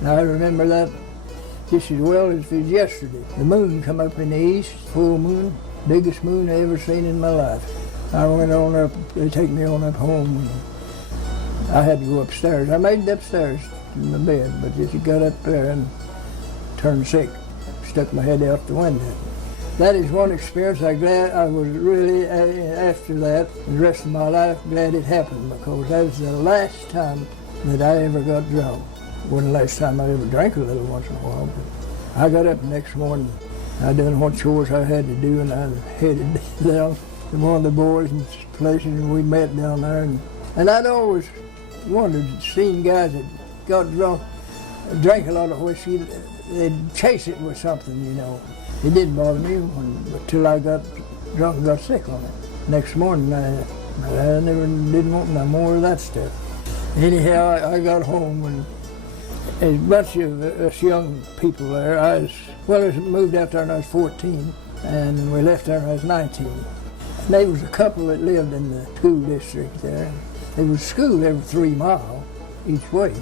And I remember that just as well as it was yesterday. The moon come up in the east, full moon, biggest moon I ever seen in my life. I went on up, they take me on up home. And I had to go upstairs. I made it upstairs in the bed, but just got up there and turned sick. Stuck my head out the window. That is one experience I was really, after that, the rest of my life, glad it happened, because that was the last time that I ever got drunk. Wasn't the last time I ever drank a little once in a while, but I got up the next morning. I done what chores I had to do, and I headed down to one of the boys' places, and we met down there. And I'd always wondered, seeing guys that got drunk, drank a lot of whiskey, they'd chase it with something, you know. It didn't bother me until I got drunk and got sick on it. Next morning, I didn't want no more of that stuff. Anyhow, I got home, and a bunch of us young people there. I moved out there when I was 14, and we left there when I was 19. And there was a couple that lived in the school district there. There was school every 3 miles each way.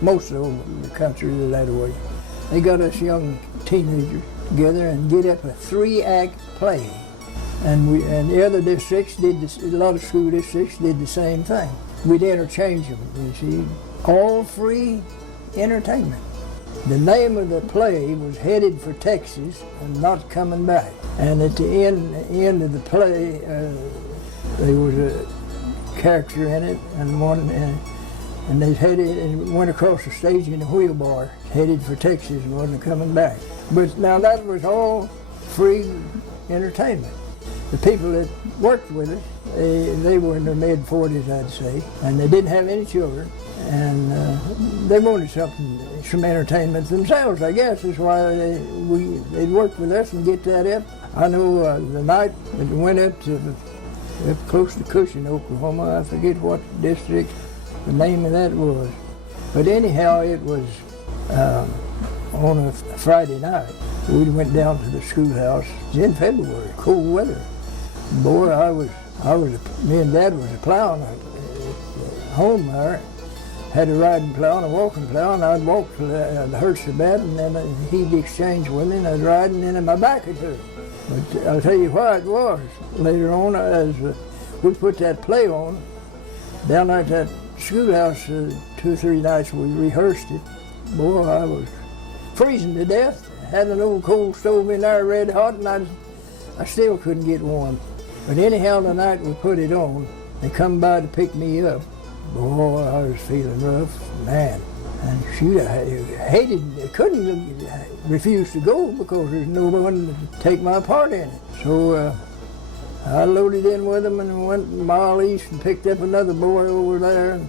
Most of the country was that way. They got us young teenagers together and get up a 3-act play. And the other districts a lot of school districts did the same thing. We'd interchange them, you see. All free entertainment. The name of the play was Headed for Texas and Not Coming Back. And at the end of the play, there was a character in it, and they headed and went across the stage in a wheelbar, headed for Texas and wasn't coming back. But now that was all free entertainment. The people that worked with us, they were in their mid-40s, I'd say, and they didn't have any children, and they wanted some entertainment themselves, I guess. That's why they'd work with us and get that up. I know the night that we went up close to Cushing, Oklahoma, I forget what district the name of that was. But anyhow, it was on a Friday night. We went down to the schoolhouse. It was in February, cold weather. Boy, me and Dad was plowing at home there. Had a riding plow and a walking plow, and I'd walk till it hurt so bad, and then he'd exchange with me, and I'd ride, and then my back would hurt. But I'll tell you why it was. Later on, as we put that play on, down at that schoolhouse 2 or 3 nights we rehearsed it. Boy, freezing to death. Had an old coal stove in there red hot, and I still couldn't get warm. But anyhow, the night we put it on, they come by to pick me up. Boy, I was feeling rough, man. And shoot, I hated, I couldn't refuse to go because there's no one to take my part in it. So I loaded in with them and went a mile east and picked up another boy over there. And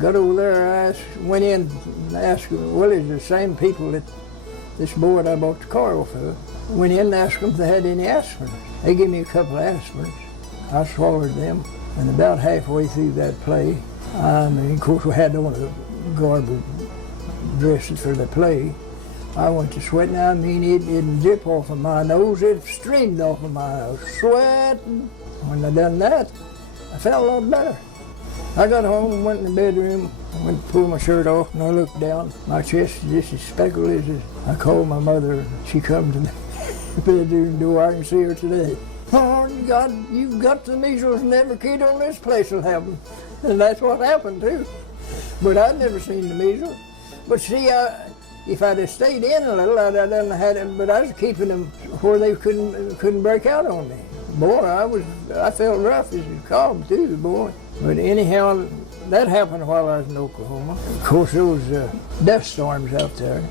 got over there, went in and asked, well, it's the same people that this boy that I bought the car off of. Went in and asked them if they had any aspirin. They gave me a couple of aspirins. I swallowed them, and about halfway through that play, of course we had on a garb dresses for the play. I went to sweating. It didn't drip off of my nose, it streamed off of my nose. Sweating. When I done that, I felt a lot better. I got home and went in the bedroom. I went to pull my shirt off and I looked down. My chest is just as speckled as I called my mother. She come to the bedroom door. I can see her today. Oh, God, you've got the measles and every kid on this place will have them. And that's what happened too. But I'd never seen the measles. But see, if I'd have stayed in a little, I'd have had them, but I was keeping them where they couldn't break out on me. Boy, I felt rough as a cob too, boy. But anyhow, that happened while I was in Oklahoma. Of course, there was dust storms out there.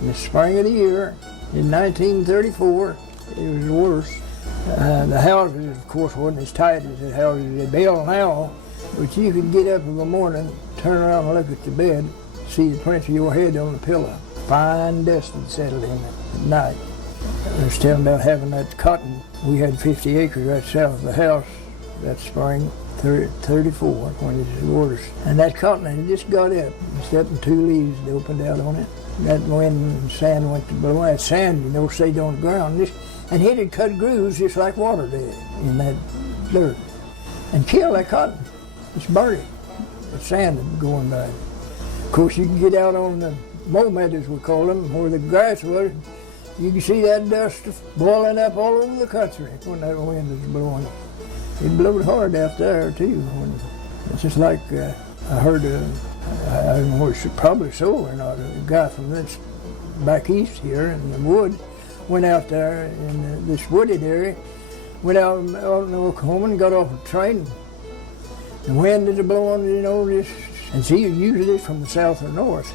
In the spring of the year, in 1934, it was worse. The houses, of course, wasn't as tight as the houses they build now, but you could get up in the morning, turn around and look at the bed, see the prints of your head on the pillow. Fine dust had settled in it at night. I was telling about having that cotton. We had 50 acres right south of the house that spring, 34, when it was worse. And that cotton had just got up, except in 2 leaves that opened out on it. That wind and sand went to blow. That sand, stayed on the ground. And it had cut grooves just like water did in that dirt. And killed that cotton. Just burned it. The sand had going by. Of course, you can get out on the mow meadows, we call them, where the grass was. You can see that dust boiling up all over the country when that wind was blowing. It blowed hard out there, too. It's just like I heard, I don't know if it's probably so or not, a guy from this back east here in the wood went out there in this wooded area, went out in Oklahoma and got off a train. The wind is blowing, this, and see, usually it's from the south or north.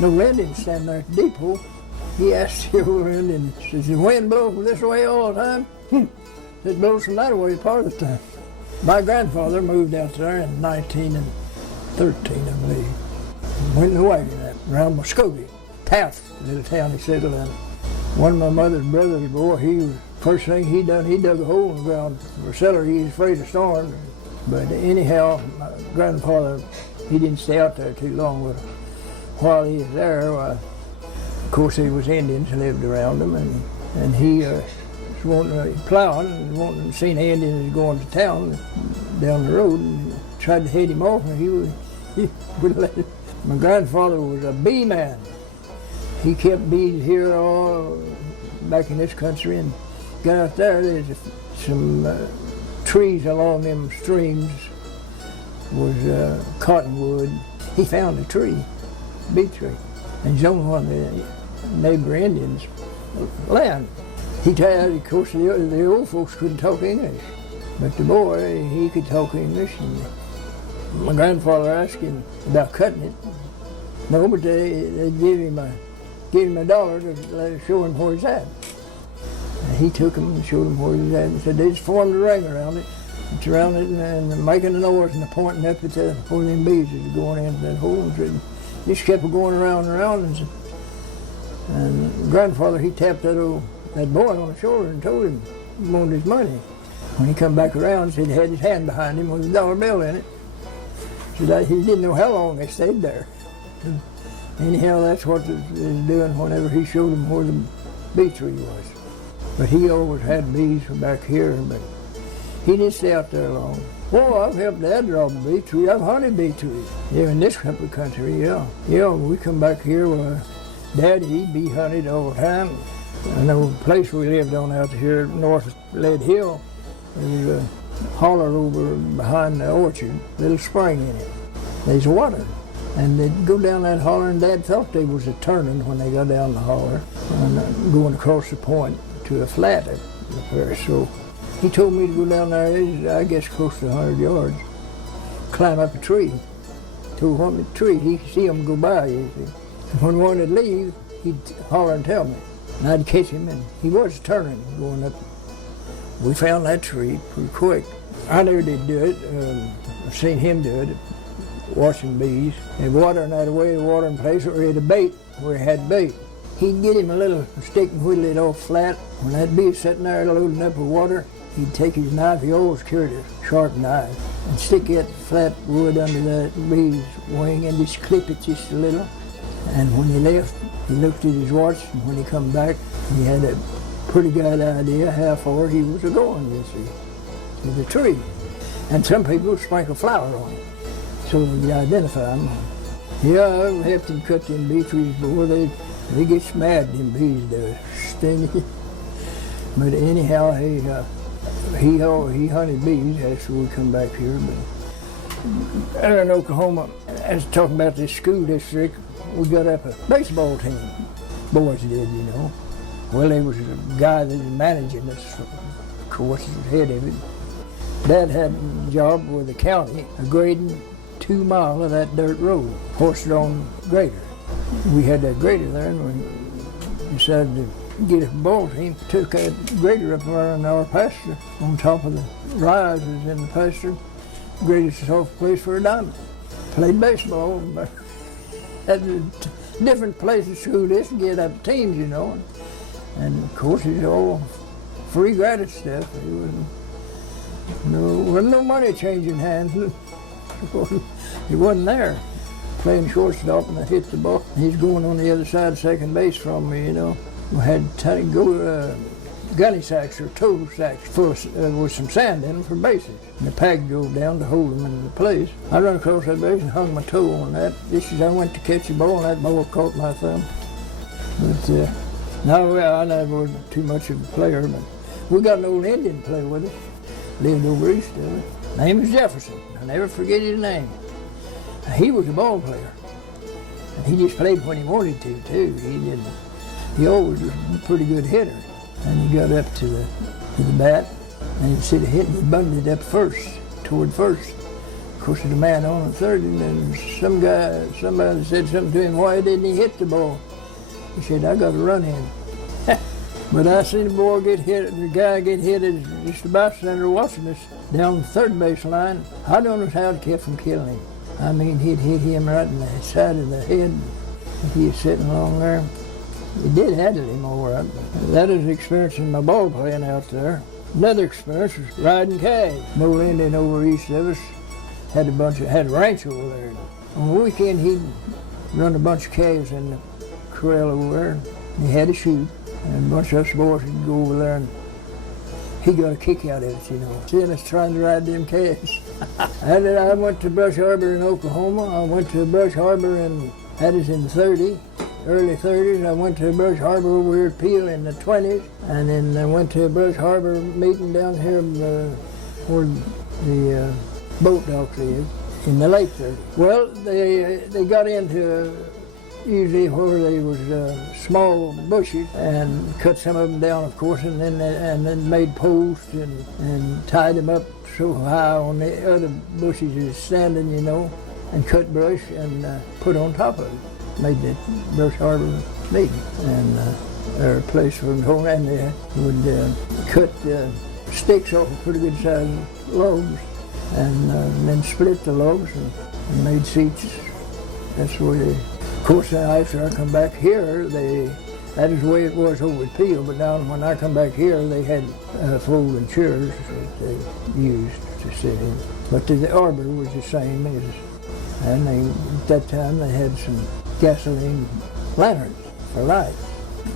No wind didn't stand there at the depot. He asked the old Indian, does the wind blow from this way all the time? It blows from that way part of the time. My grandfather moved out there in 1913, I believe. Went in the wagon around Muskogee, Taft, the little town he settled in. One of my mother's brothers, boy, first thing he done, he dug a hole in the ground for celery. He was afraid of storms. But anyhow, my grandfather, he didn't stay out there too long. But while he was there, of course, there was Indians who lived around him, and he was plowing and wanting to see the Indians going to town down the road, and tried to head him off, and he wouldn't let it. My grandfather was a bee man. He kept bees here all back in this country, and got out there. There's some trees along them streams was cottonwood. He found a tree, a bee tree, and he's on one of the neighbor Indians' land. He tried, of course, the old folks couldn't talk English, but the boy, he could talk English. And my grandfather asked him about cutting it. No, but they gave him a dollar to show him where he's at. And he took him and showed him where he's at and said they just formed a ring around it. It's around it and making a noise and pointing up at where them bees is going into that hole. And just kept going around and around. And grandfather, he tapped that boy on the shoulder and told him he wanted his money. When he come back around, he had his hand behind him with a dollar bill in it. So he didn't know how long they stayed there. Anyhow, that's what he was doing whenever he showed him where the bee tree was. But he always had bees from back here, but he didn't stay out there long. Well, I've helped Dad draw a bee tree. I've hunted bee trees. Yeah, in this country, yeah. Yeah, when we come back here, Dad, he'd bee hunted all the time. I know the place we lived on out here north of Lead Hill, there was a holler over behind the orchard, little spring in it. There's water. And they'd go down that holler, and Dad thought they was a turning when they got down the holler and going across the point to a flat up there. So he told me to go down there, I guess close to 100 yards, climb up a tree. Told him the tree, he could see them go by, you see. And when one would leave, he'd holler and tell me. And I'd catch him, and he was turning, going up. We found that tree pretty quick. I never did do it. I've seen him do it, watching bees. And watering that away, the watering place where he had a bait, where he had bait. He'd get him a little stick and whittle it off flat. When that bee was sitting there loading up with water, he'd take his knife, he always carried a sharp knife, and stick that flat wood under that bee's wing and just clip it just a little. And when he left, he looked at his watch, and when he come back, he had a pretty good idea how far he was going, you see, to the tree. And some people sprinkle flour on it, so you identify them. Yeah, I've helped him cut them bee trees before. They get mad, them bees do, stingy. But anyhow, he hunted bees after we come back here. But out in Oklahoma, I was talking about this school district. We got up a baseball team. Boys did, you know. Well, there was a guy that was managing this, of course, the head of it. Dad had a job with the county, grading 2 miles of that dirt road, horse-drawn grader. We had that grader there, and we decided to get a ball team. Took that grader up around our pasture, on top of the rises in the pasture, graded us off a place for a diamond. Played baseball, but at different places through this to get up teams, you know. And of course, it's all free gratis stuff. It wasn't no money changing hands. It wasn't there. Playing shortstop, and I hit the ball. He's going on the other side of second base from me, you know. We had to go gunny sacks or toe sacks full with some sand in them for bases. And the pack drove down to hold them in the place. I run across that base and hung my toe on that. Just as I went to catch the ball, and that ball caught my thumb. But no, I never was too much of a player, but we got an old Indian to play with us. Lived over east of us. Name was Jefferson. I'll never forget his name. He was a ball player. And he just played when he wanted to, too. He always was a pretty good hitter. And he got up to the bat, and instead of hitting, he bunted it up first, toward first. Of course, there's a man on third, and then somebody said something to him, why didn't he hit the ball? He said, I got to run him. But I seen the boy get hit, the guy get hit as just a bystander watching us down the third base line. I don't know how to keep from killing him. I mean, he'd hit him right in the side of the head. He was sitting along there. He did handle him all right. That was experiencing my ball playing out there. Another experience was riding calves. No Indian over east of us had a ranch over there. On the weekend, he'd run a bunch of calves in the corral over there. He had a chute, and a bunch of us boys would go over there, and he got a kick out of it, you know, seeing us trying to ride them calves. And then I went to Brush Harbor in Oklahoma. I went to Brush Harbor, and that is in the early 30s. I went to Brush Harbor over here at Peel in the 20s, and then I went to a Brush Harbor meeting down here where the boat docks is in the late 30s. Well, they got into usually where there was small bushes and cut some of them down, of course, and then made posts and tied them up so high on the other bushes as standing, you know, and cut brush and put on top of it. Made that Brush Harbor meeting, and their place for home, and they would cut sticks off of pretty good sized logs, and then split the logs and made seats. That's where they. Of course, after I come back here, that is the way it was over at Peel, but now when I come back here, they had folding chairs that they used to sit in. But the arbor was the same and at that time they had some gasoline lanterns for lights.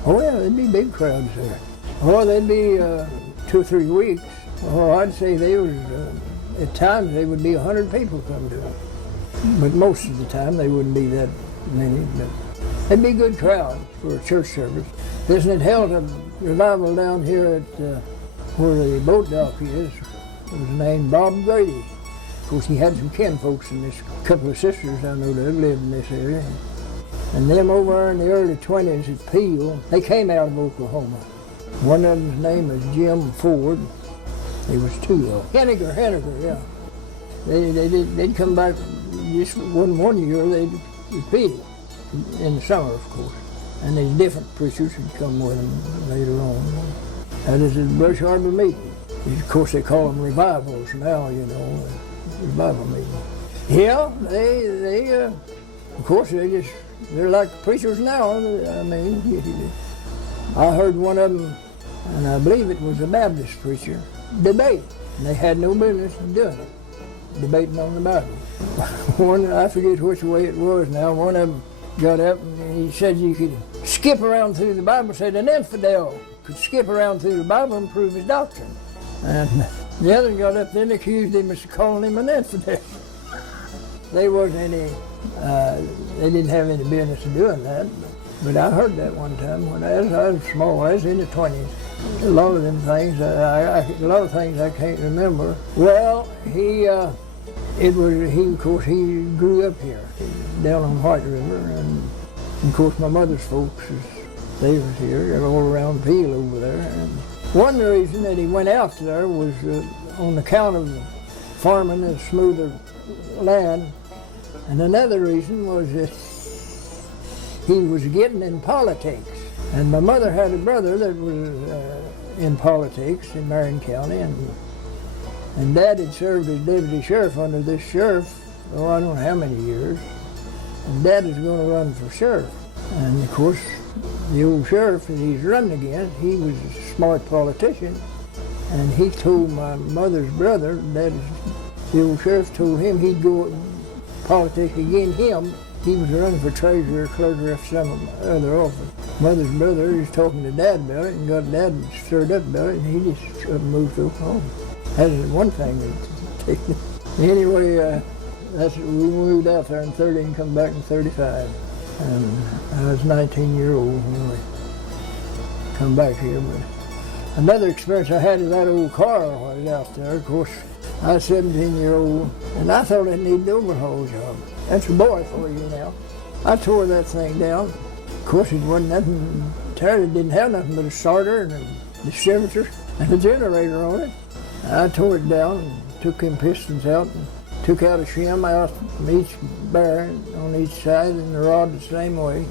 Oh yeah, there'd be big crowds there. Oh, there'd be 2 or 3 weeks. Oh, I'd say at times there would be 100 people come to it. But most of the time they wouldn't be that many, but it'd be a good crowd for a church service. Isn't it held a revival down here at where the boat dock is? It was named Bob Grady. course, he had some kin folks and this couple of sisters I know that lived in this area. And them over in the early 20s at Peel, they came out of Oklahoma. One of them's name was Jim Ford. There was two though. Henniger, yeah. They'd come back, just one year, they'd repeat it in the summer, of course. And there's different preachers who'd come with them later on. That is at Brush Harbor meeting. Of course, they call them revivals now, you know, revival meeting. Yeah, they of course, they're like preachers now. I mean, I heard one of them, and I believe it was a Baptist preacher, debate. And they had no business doing it, debating on the Bible. One, I forget which way it was now, one of them got up and he said you could skip around through the Bible, said an infidel could skip around through the Bible and prove his doctrine. And the other got up then accused him of calling him an infidel. They wasn't any, they didn't have any business of doing that. But I heard that one time when I was small, I was in the 20s. A lot of them things, a lot of things I can't remember. Well, he of course, he grew up here, down on White River, and of course my mother's folks, they was here, they were all around Peel over there. And one reason that he went out there was on account of farming a smoother land, and another reason was that he was getting in politics. And my mother had a brother that was in politics in Marion County, and Dad had served as deputy sheriff under this sheriff, oh, I don't know how many years. And Dad was going to run for sheriff. And of course, the old sheriff that he's running against, he was a smart politician, and he told my mother's brother, that the old sheriff told him he'd go politics against him. He was running for treasurer, clerk, or some other office. Mother's brother was talking to Dad about it and got Dad stirred up about it, and he just moved to Oklahoma. That's one thing. Anyway, we moved out there in 30 and come back in 35. And I was 19-year-old when we come back here. But another experience I had in that old car while I was out there, of course, I was 17-year-old, and I thought it needed an overhaul job. That's a boy for you now. I tore that thing down. Of course, it wasn't nothing, it didn't have nothing but a starter and a distributor and a generator on it. I tore it down and took them pistons out and took out a shim out from each bearing on each side and the rod the same way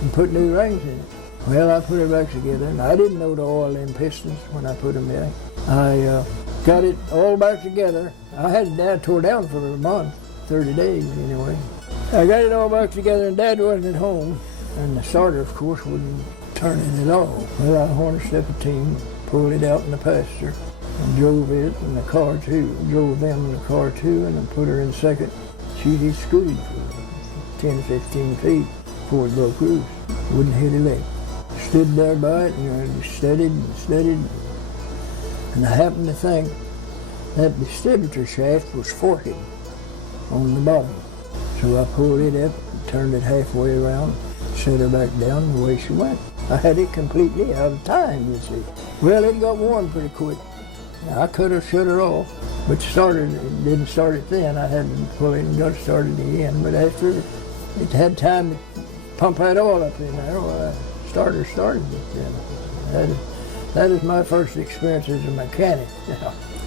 and put new rings in it. Well, I put it back together, and I didn't know to oil them pistons when I put them in. I got it all back together. I had Dad tore down for a month, 30 days anyway. I got it all back together, and Dad wasn't at home, and the starter, of course, wouldn't turn it at all. Well, I harnessed up a team, pulled it out in the pasture, and drove it in the car too. Drove them in the car too, and I put her in second. She just scooted for 10 to 15 feet before it broke loose. Wouldn't hit a lick. Stood there by it and studied and studied. And I happened to think that distributor shaft was forking on the bottom. So I pulled it up, turned it halfway around, set her back down, the way she went. I had it completely out of time, you see. Well, it got warm pretty quick. I could have shut her off, but it didn't start it then. I had to pull it and got it started again. But after it had time to pump that oil up in there, well, started it then. That is my first experience as a mechanic.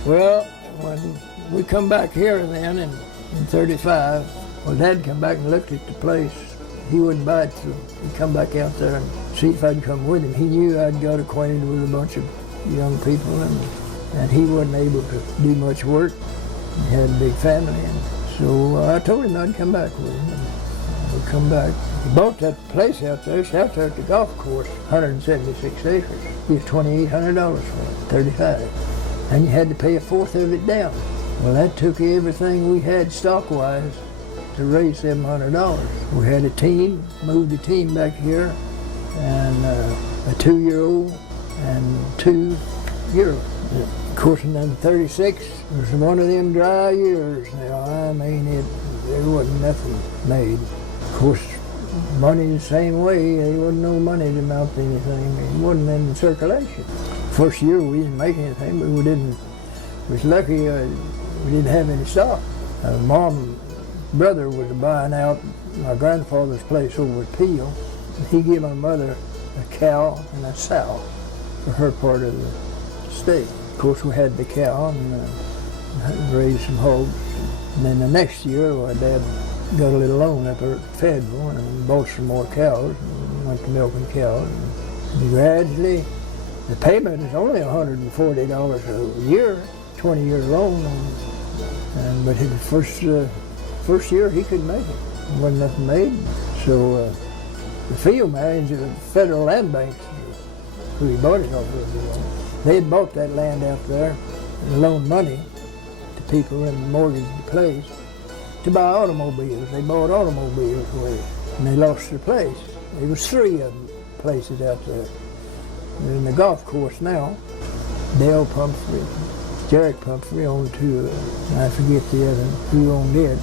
Well, when we come back here then in 35, well, Dad come back and looked at the place. He wouldn't buy it, so he'd come back out there and see if I'd come with him. He knew I'd got acquainted with a bunch of young people, and he wasn't able to do much work. He had a big family, and so I told him I'd come back with him. And we'd come back. He bought that place out there. It's out there at the golf course, 176 acres. He was $2,800 for it, 35. And you had to pay a fourth of it down. Well, that took everything we had stock-wise to raise $700. We had a team, moved the team back here, and a 2-year-old and 2-year-old. Of course, in 36, it was one of them dry years now. I mean, there wasn't nothing made. Of course, money the same way. There wasn't no money to mount anything. It wasn't in circulation. First year we didn't make anything, but we was lucky we didn't have any stock. Brother was buying out my grandfather's place over at Peel. He gave my mother a cow and a sow for her part of the estate. Of course, we had the cow and raised some hogs. And then the next year, my dad got a little loan up there at Fayetteville and bought some more cows and went to milking cows. And gradually, the payment is only $140 a year, 20-year loan. But the first year he couldn't make it. There wasn't nothing made. So the field manager of the Federal Land Bank, who he bought it off of, they had bought that land out there and loaned money to people and mortgaged the place to buy automobiles. They bought automobiles with it, and they lost their place. There was 3 of them places out there. They're in the golf course now. Dale Pumphrey, Jarrett Pumphrey owned 2 of them. I forget the other who owned it.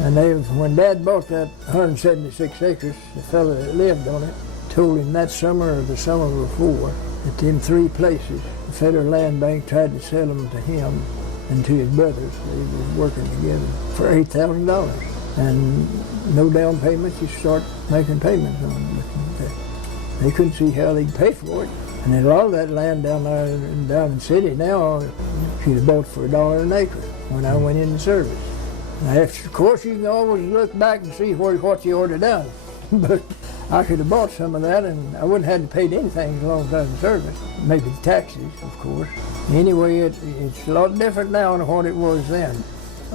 And when Dad bought that 176 acres, the fellow that lived on it told him that summer or the summer before that in 3 places the Federal Land Bank tried to sell them to him and to his brothers. They were working together for $8,000. And no down payments, you start making payments on them. They couldn't see how they'd pay for it. And then a lot of that land down there in the city now, she'd have bought for $1 an acre when I went into service. Now, of course, you can always look back and see what you ought to done. But I could have bought some of that, and I wouldn't have had to pay anything as long as I was in service. Maybe the taxes, of course. Anyway, it's a lot different now than what it was then.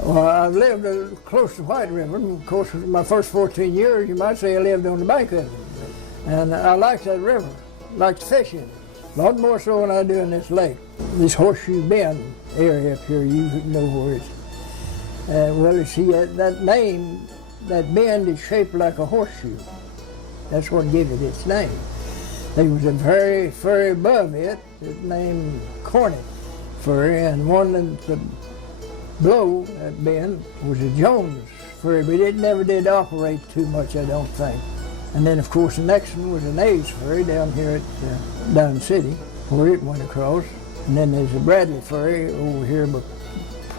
Well, I've lived close to White River. And of course, my first 14 years, you might say I lived on the bank of it. And I liked that river, liked fishing. A lot more so than I do in this lake. This Horseshoe Bend area up here, you know where it's. Well, you see, that name, that bend is shaped like a horseshoe. That's what gave it its name. There was a furry above it that named Corny Furry, and one that below that bend was a Jones Furry, but it never did operate too much, I don't think. And then, of course, the next one was an A's Furry down here at Down City, where it went across. And then there's a Bradley Furry over here, but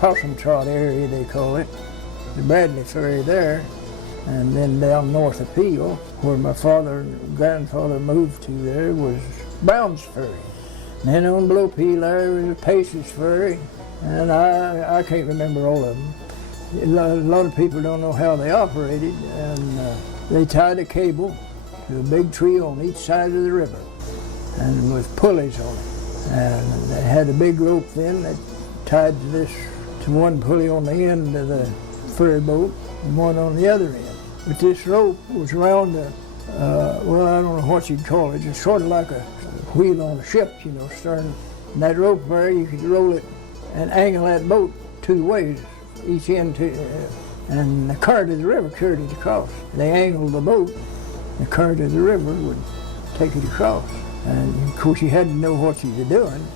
Possum Trot area, they call it. The Bradley Ferry there, and then down north of Peel, where my father and grandfather moved to there, was Brown's Ferry. And then on below Peel there was Pace's Ferry, and I can't remember all of them. A lot of people don't know how they operated, and they tied a cable to a big tree on each side of the river, and with pulleys on it. And they had a big rope then that tied to one pulley on the end of the ferry boat and one on the other end. But this rope was around well, I don't know what you'd call it. It's sort of like a wheel on a ship, you know, stern. And that rope there, you could roll it and angle that boat 2 ways, each end and the current of the river carried it across. They angled the boat, the current of the river would take it across. And of course you had to know what you were doing.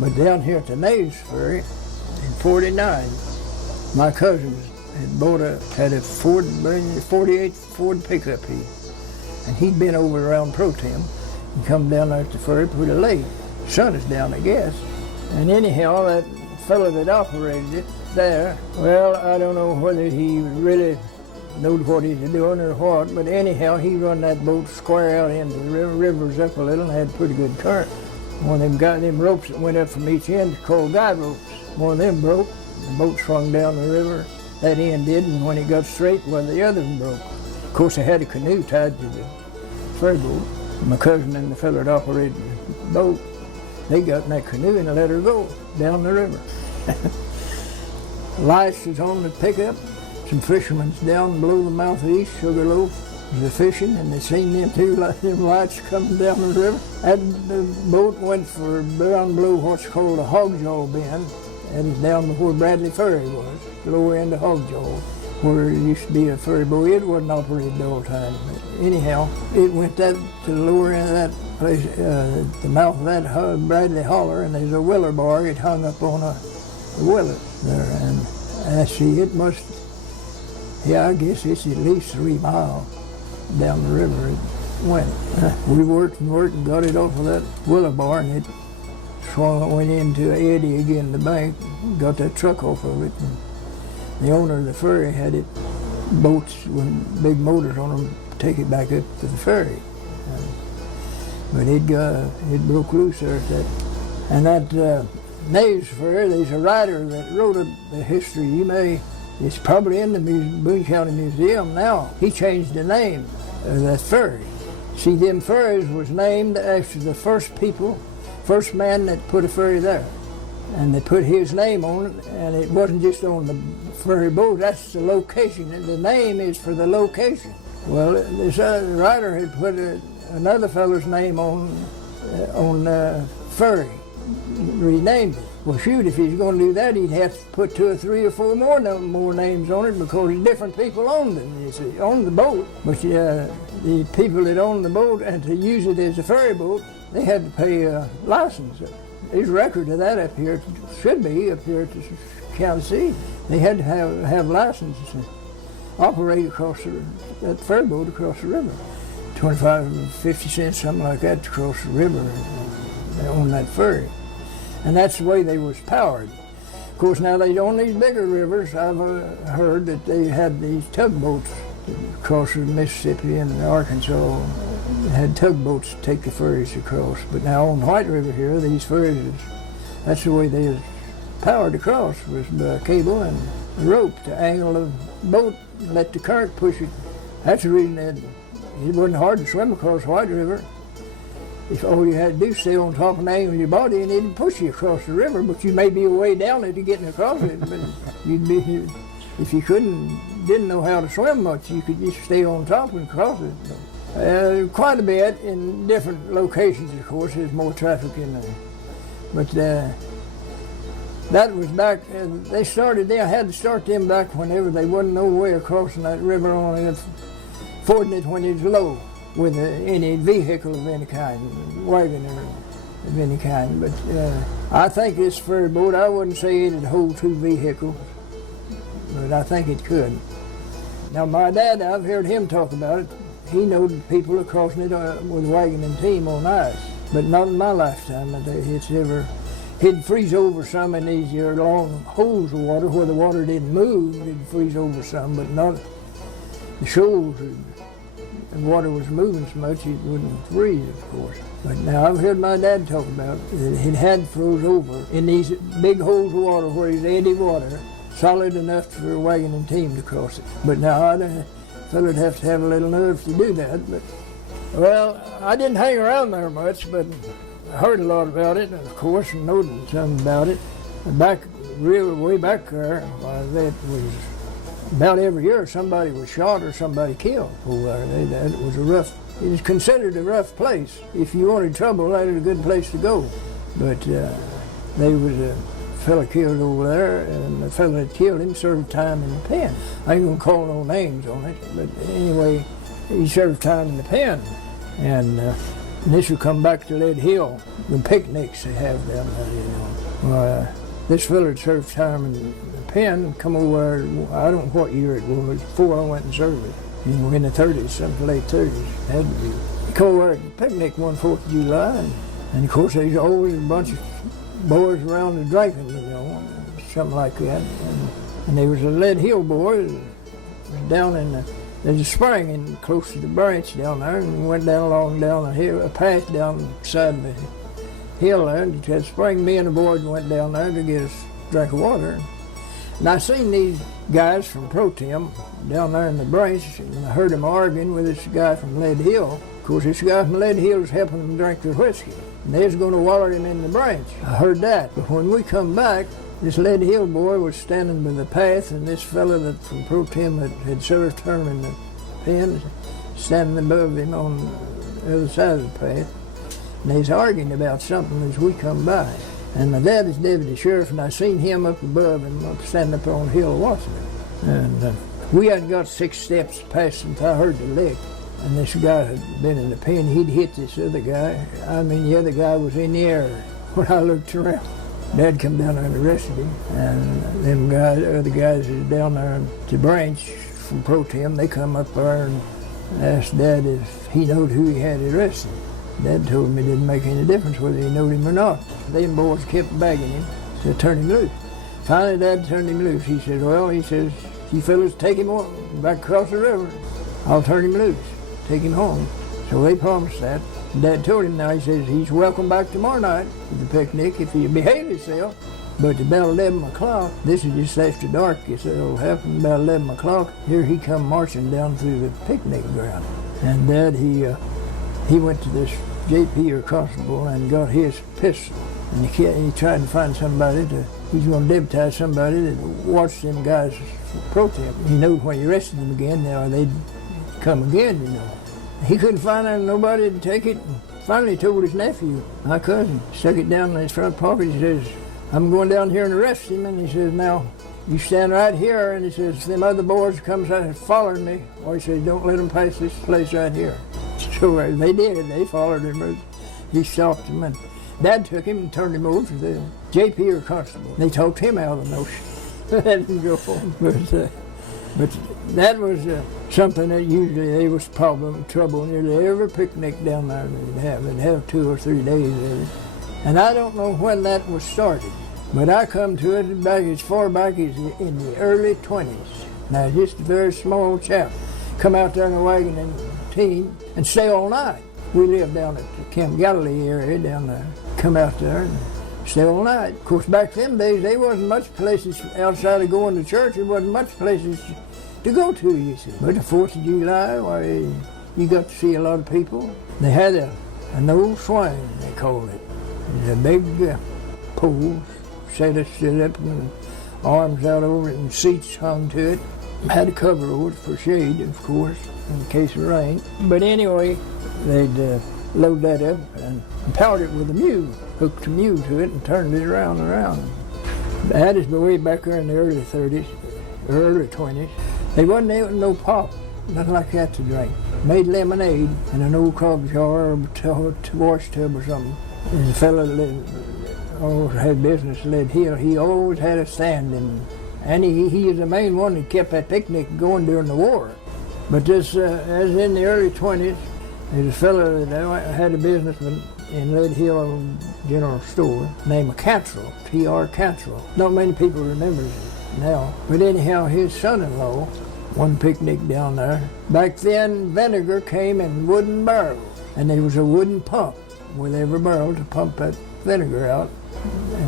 But down here at the Naves Ferry, in 49, my cousins had a 48 Ford pickup and he'd been over around Pro-Tem and come down there at the ferry, put a lake. Sun is down, I guess. And anyhow, that fellow that operated it there, well, I don't know whether he really knew what he was doing or what, but anyhow, he run that boat square out into the river. River's up a little and had pretty good current. One of them ropes that went up from each end called guide ropes. One of them broke, the boat swung down the river. That end did, and when it got straight, well, the other one broke. Of course, I had a canoe tied to the ferry boat. My cousin and the fellow that operated the boat, they got in that canoe and let her go down the river. Lights was on the pickup. Some fishermen's down below the mouth of East Sugarloaf was fishing, and they seen them lights coming down the river. And the boat went for down below what's called a hogjaw bend, and down where Bradley Ferry was, the lower end of hogjaw, where it used to be a ferry boat. It wasn't operated all the time. But anyhow, it went to the lower end of that place, the mouth of that Bradley Holler, and there's a willer bar. It hung up on a willet there, and I see it must, I guess it's at least 3 miles down the river it went. We worked and got it off of that willow bar, and it swung, went into an eddy again, the bank, got that truck off of it, and The owner of the ferry had it boats with big motors on them to take it back up to the ferry. But it broke loose there at that. And that Naves Ferry, there's a writer that wrote the history. It's probably in the Boone County Museum now. He changed the name of that ferry. See, them ferries was named after the first man that put a ferry there. And they put his name on it, and it wasn't just on the ferry boat, that's the location. And the name is for the location. Well, this other writer had put another fellow's name on the ferry, renamed it. Well, shoot, if he's going to do that, he'd have to put 2 or 3 or 4 more names on it because different people owned it. You see, owned the boat, but the people that owned the boat and to use it as a ferry boat, they had to pay a license. There's a record of that up here. Should be up here at the county seat. They had to have licenses to operate across that ferry boat across the river. 25 or 50 cents, something like that, to cross the river on that ferry. And that's the way they was powered. Of course, now they on these bigger rivers, I've heard that they had these tugboats across the Mississippi and Arkansas. They had tugboats to take the ferries across. But now on White River here, these ferries, that's the way they was powered across, was by cable and a rope to angle the boat and let the current push it. That's the reason that it wasn't hard to swim across White River. If all you had to do is stay on top and angle your body and it'd push you across the river, but you may be way down it to getting across it. But you'd be, if you didn't know how to swim much, you could just stay on top and cross it. Quite a bit in different locations, of course. There's more traffic in there. But that was back, they had to start them back whenever there wasn't no way of crossing that river, only fording it when it was low with any vehicle of any kind, wagon or of any kind. But I think this ferry boat, I wouldn't say it'd hold 2 vehicles, but I think it could. Now my dad, I've heard him talk about it. He knowed people are crossing it with wagon and team on ice, but not in my lifetime. It'd freeze over some in these long holes of water where the water didn't move. It'd freeze over some, but not the shoals. The water was moving so much it wouldn't freeze, of course. But now I've heard my dad talk about it. It had froze over in these big holes of water where it's eddy water, solid enough for a wagon and team to cross it. But now a fella'd have to have a little nerve to do that. But well, I didn't hang around there much, but I heard a lot about it, of course, and know something about it. Way back there, that was about every year somebody was shot or somebody killed over there. It was considered a rough place. If you wanted trouble, that was a good place to go. But there was a fella killed over there, and the fella that killed him served time in the pen. I ain't gonna call no names on it, but anyway, he served time in the pen. And this would come back to Lead Hill, the picnics they have down there, Well, this fella had served time in the pen, come over, I don't know what year it was, before I went and served it. In the 30s, something late 30s, had to be. He come over at the picnic one 4th of July, and of course there's always a bunch of boys around the drinking, something like that. And there was a Lead Hill boy down in there's a spring in close to the branch down there, and we went down the hill, a path down the side of the hill there, and had a spring. Me and the boys went down there to get us a drink of water. And I seen these guys from Pro Tem down there in the branch, and I heard them arguing with this guy from Lead Hill. Of course, this guy from Lead Hill was helping them drink their whiskey, and they was going to waller him in the branch. I heard that, but when we come back, this Lead Hill boy was standing by the path, and this fella that from Pro Tem had served term in the pen, standing above him on the other side of the path. And they was arguing about something as we come by. And my dad is deputy sheriff, and I seen him up above and standing up on the hill watching it. And we hadn't got 6 steps past him until I heard the lick. And this guy had been in the pen. He'd hit this other guy. The other guy was in the air when I looked around. Dad come down there and arrested him. And them guys, other guys that was down there at the branch from Pro Tem, they come up there and asked Dad if he knowed who he had arrested. Dad told him it didn't make any difference whether he knowed him or not. Them boys kept begging him to turn him loose. Finally, Dad turned him loose. He says, well, he says, you fellas take him on back across the river. I'll turn him loose, take him home. So they promised that. Dad told him now, he says, he's welcome back tomorrow night to the picnic if he behave himself. But about 11 o'clock, this is just after dark, it'll happen about 11 o'clock, here he come marching down through the picnic ground. And Dad, he went to this JP or constable and got his pistol. And he tried to find somebody he's going to deputize somebody that watched them guys protest. He knew when he arrested them again, they'd come again, you know. He couldn't find nobody to take it. And finally, he told his nephew, my cousin, stuck it down in his front pocket. He says, I'm going down here and arrest him. And he says, now, you stand right here. And he says, them other boys comes out and followed me. Or he says, don't let them pass this place right here. So they did. They followed him. He stopped them. And Dad took him and turned him over to the JP or constable. They talked him out of the notion. Let him go home. But that was something that usually there was trouble nearly every picnic down there they'd have 2 or 3 days of it. And I don't know when that was started, but I come to it back as far back as in the early 20s. Now, just a very small chap come out there in a wagon and team and stay all night. We lived down at the Camp Galilee area down there. Come out there and stay all night. Of course, back them days, there wasn't much places outside of going to church. There wasn't much places to go to, you see. But the 4th of July, why, you got to see a lot of people. They had an old swing, they called it. It was a big pole, set up and arms out over it and seats hung to it. Had a cover over it for shade, of course, in case of rain. But anyway, they'd load that up and powered it with a mule, hooked a mule to it and turned it around and around. That is way back there in the early 30s, early 20s. They wasn't no pop, nothing like that to drink. Made lemonade in an old cob jar or wash tub or something. And the fellow that always had business, Lead Hill, he always had a stand, and he was the main one that kept that picnic going during the war. But this, as in the early 20s, there's a fellow that had a business in Lead Hill General Store named Cantrell, T.R. Cantrell. Not many people remember it now. But anyhow, his son-in-law, one picnic down there. Back then, vinegar came in wooden barrels, and there was a wooden pump with every barrel to pump that vinegar out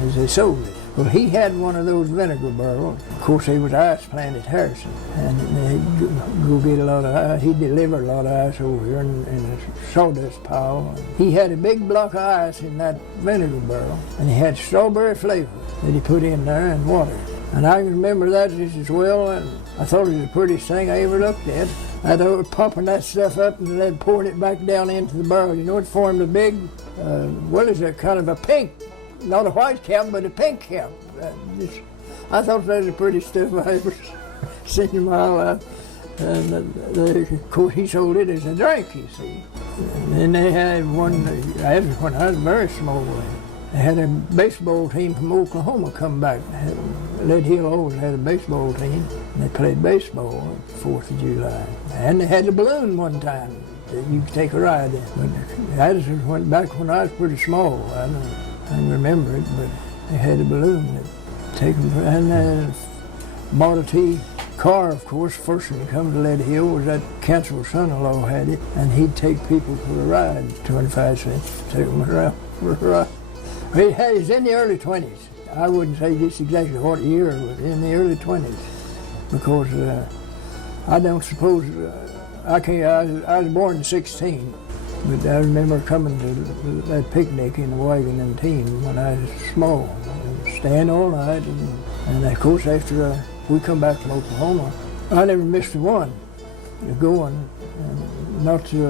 as they sold it. Well, he had one of those vinegar barrels. Of course, there was ice plant at Harrison, and they'd go get a lot of ice. He'd deliver a lot of ice over here in a sawdust pile. He had a big block of ice in that vinegar barrel, and he had strawberry flavor that he put in there and water. And I remember that just as well, and I thought it was the prettiest thing I ever looked at. I thought it was pumping that stuff up and then pouring it back down into the barrel. You know, it formed a big, what is that, kind of a pink, not a white cap, but a pink cap. I thought that was the prettiest stuff I ever seen in my life. And of course, he sold it as a drink, you see. And then they had one, when I was very small, they had a baseball team from Oklahoma come back. Lead Hill always had a baseball team. And they played baseball on the 4th of July. And they had a balloon one time that you could take a ride in. But I just went back when I was pretty small. I don't remember it, but they had a balloon that take them. And Model T car, of course, first one to come to Lead Hill was that Cantrell's son-in-law had it, and he'd take people for a ride, 25 cents, take them around for a ride. It was in the early 20s. I wouldn't say just exactly what year, but in the early 20s, because I don't suppose, I was born in 16, but I remember coming to that picnic in the wagon and team when I was small, staying all night, and of course after we come back from Oklahoma, I never missed a one going, not till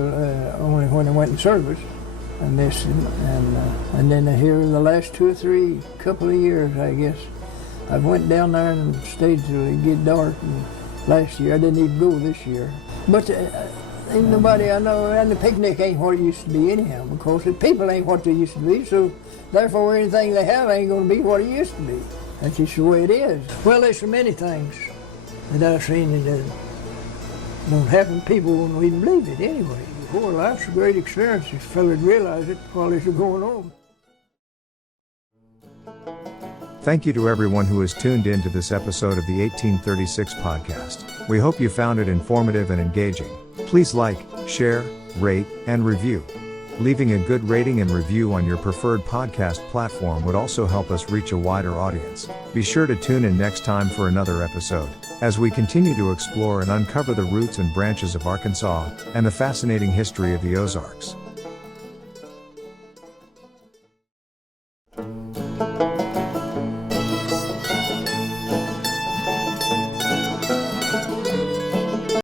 only when I went in service. I missed him, and then here the last 2 or 3 couple of years, I guess, I went down there and stayed till it get dark. And last year I didn't even go this year, but ain't nobody I know, and the picnic ain't what it used to be anyhow, because the people ain't what they used to be. So therefore, anything they have ain't going to be what it used to be. That's just the way it is. Well, there's so many things that I've seen that don't happen. People won't even believe it anyway. Boy, life's a great experience if fellas realize it while it's going on. Thank you to everyone who has tuned in to this episode of the 1836 podcast. We hope you found it informative and engaging. Please like, share, rate, and review. Leaving a good rating and review on your preferred podcast platform would also help us reach a wider audience. Be sure to tune in next time for another episode, as we continue to explore and uncover the roots and branches of Arkansas, and the fascinating history of the Ozarks.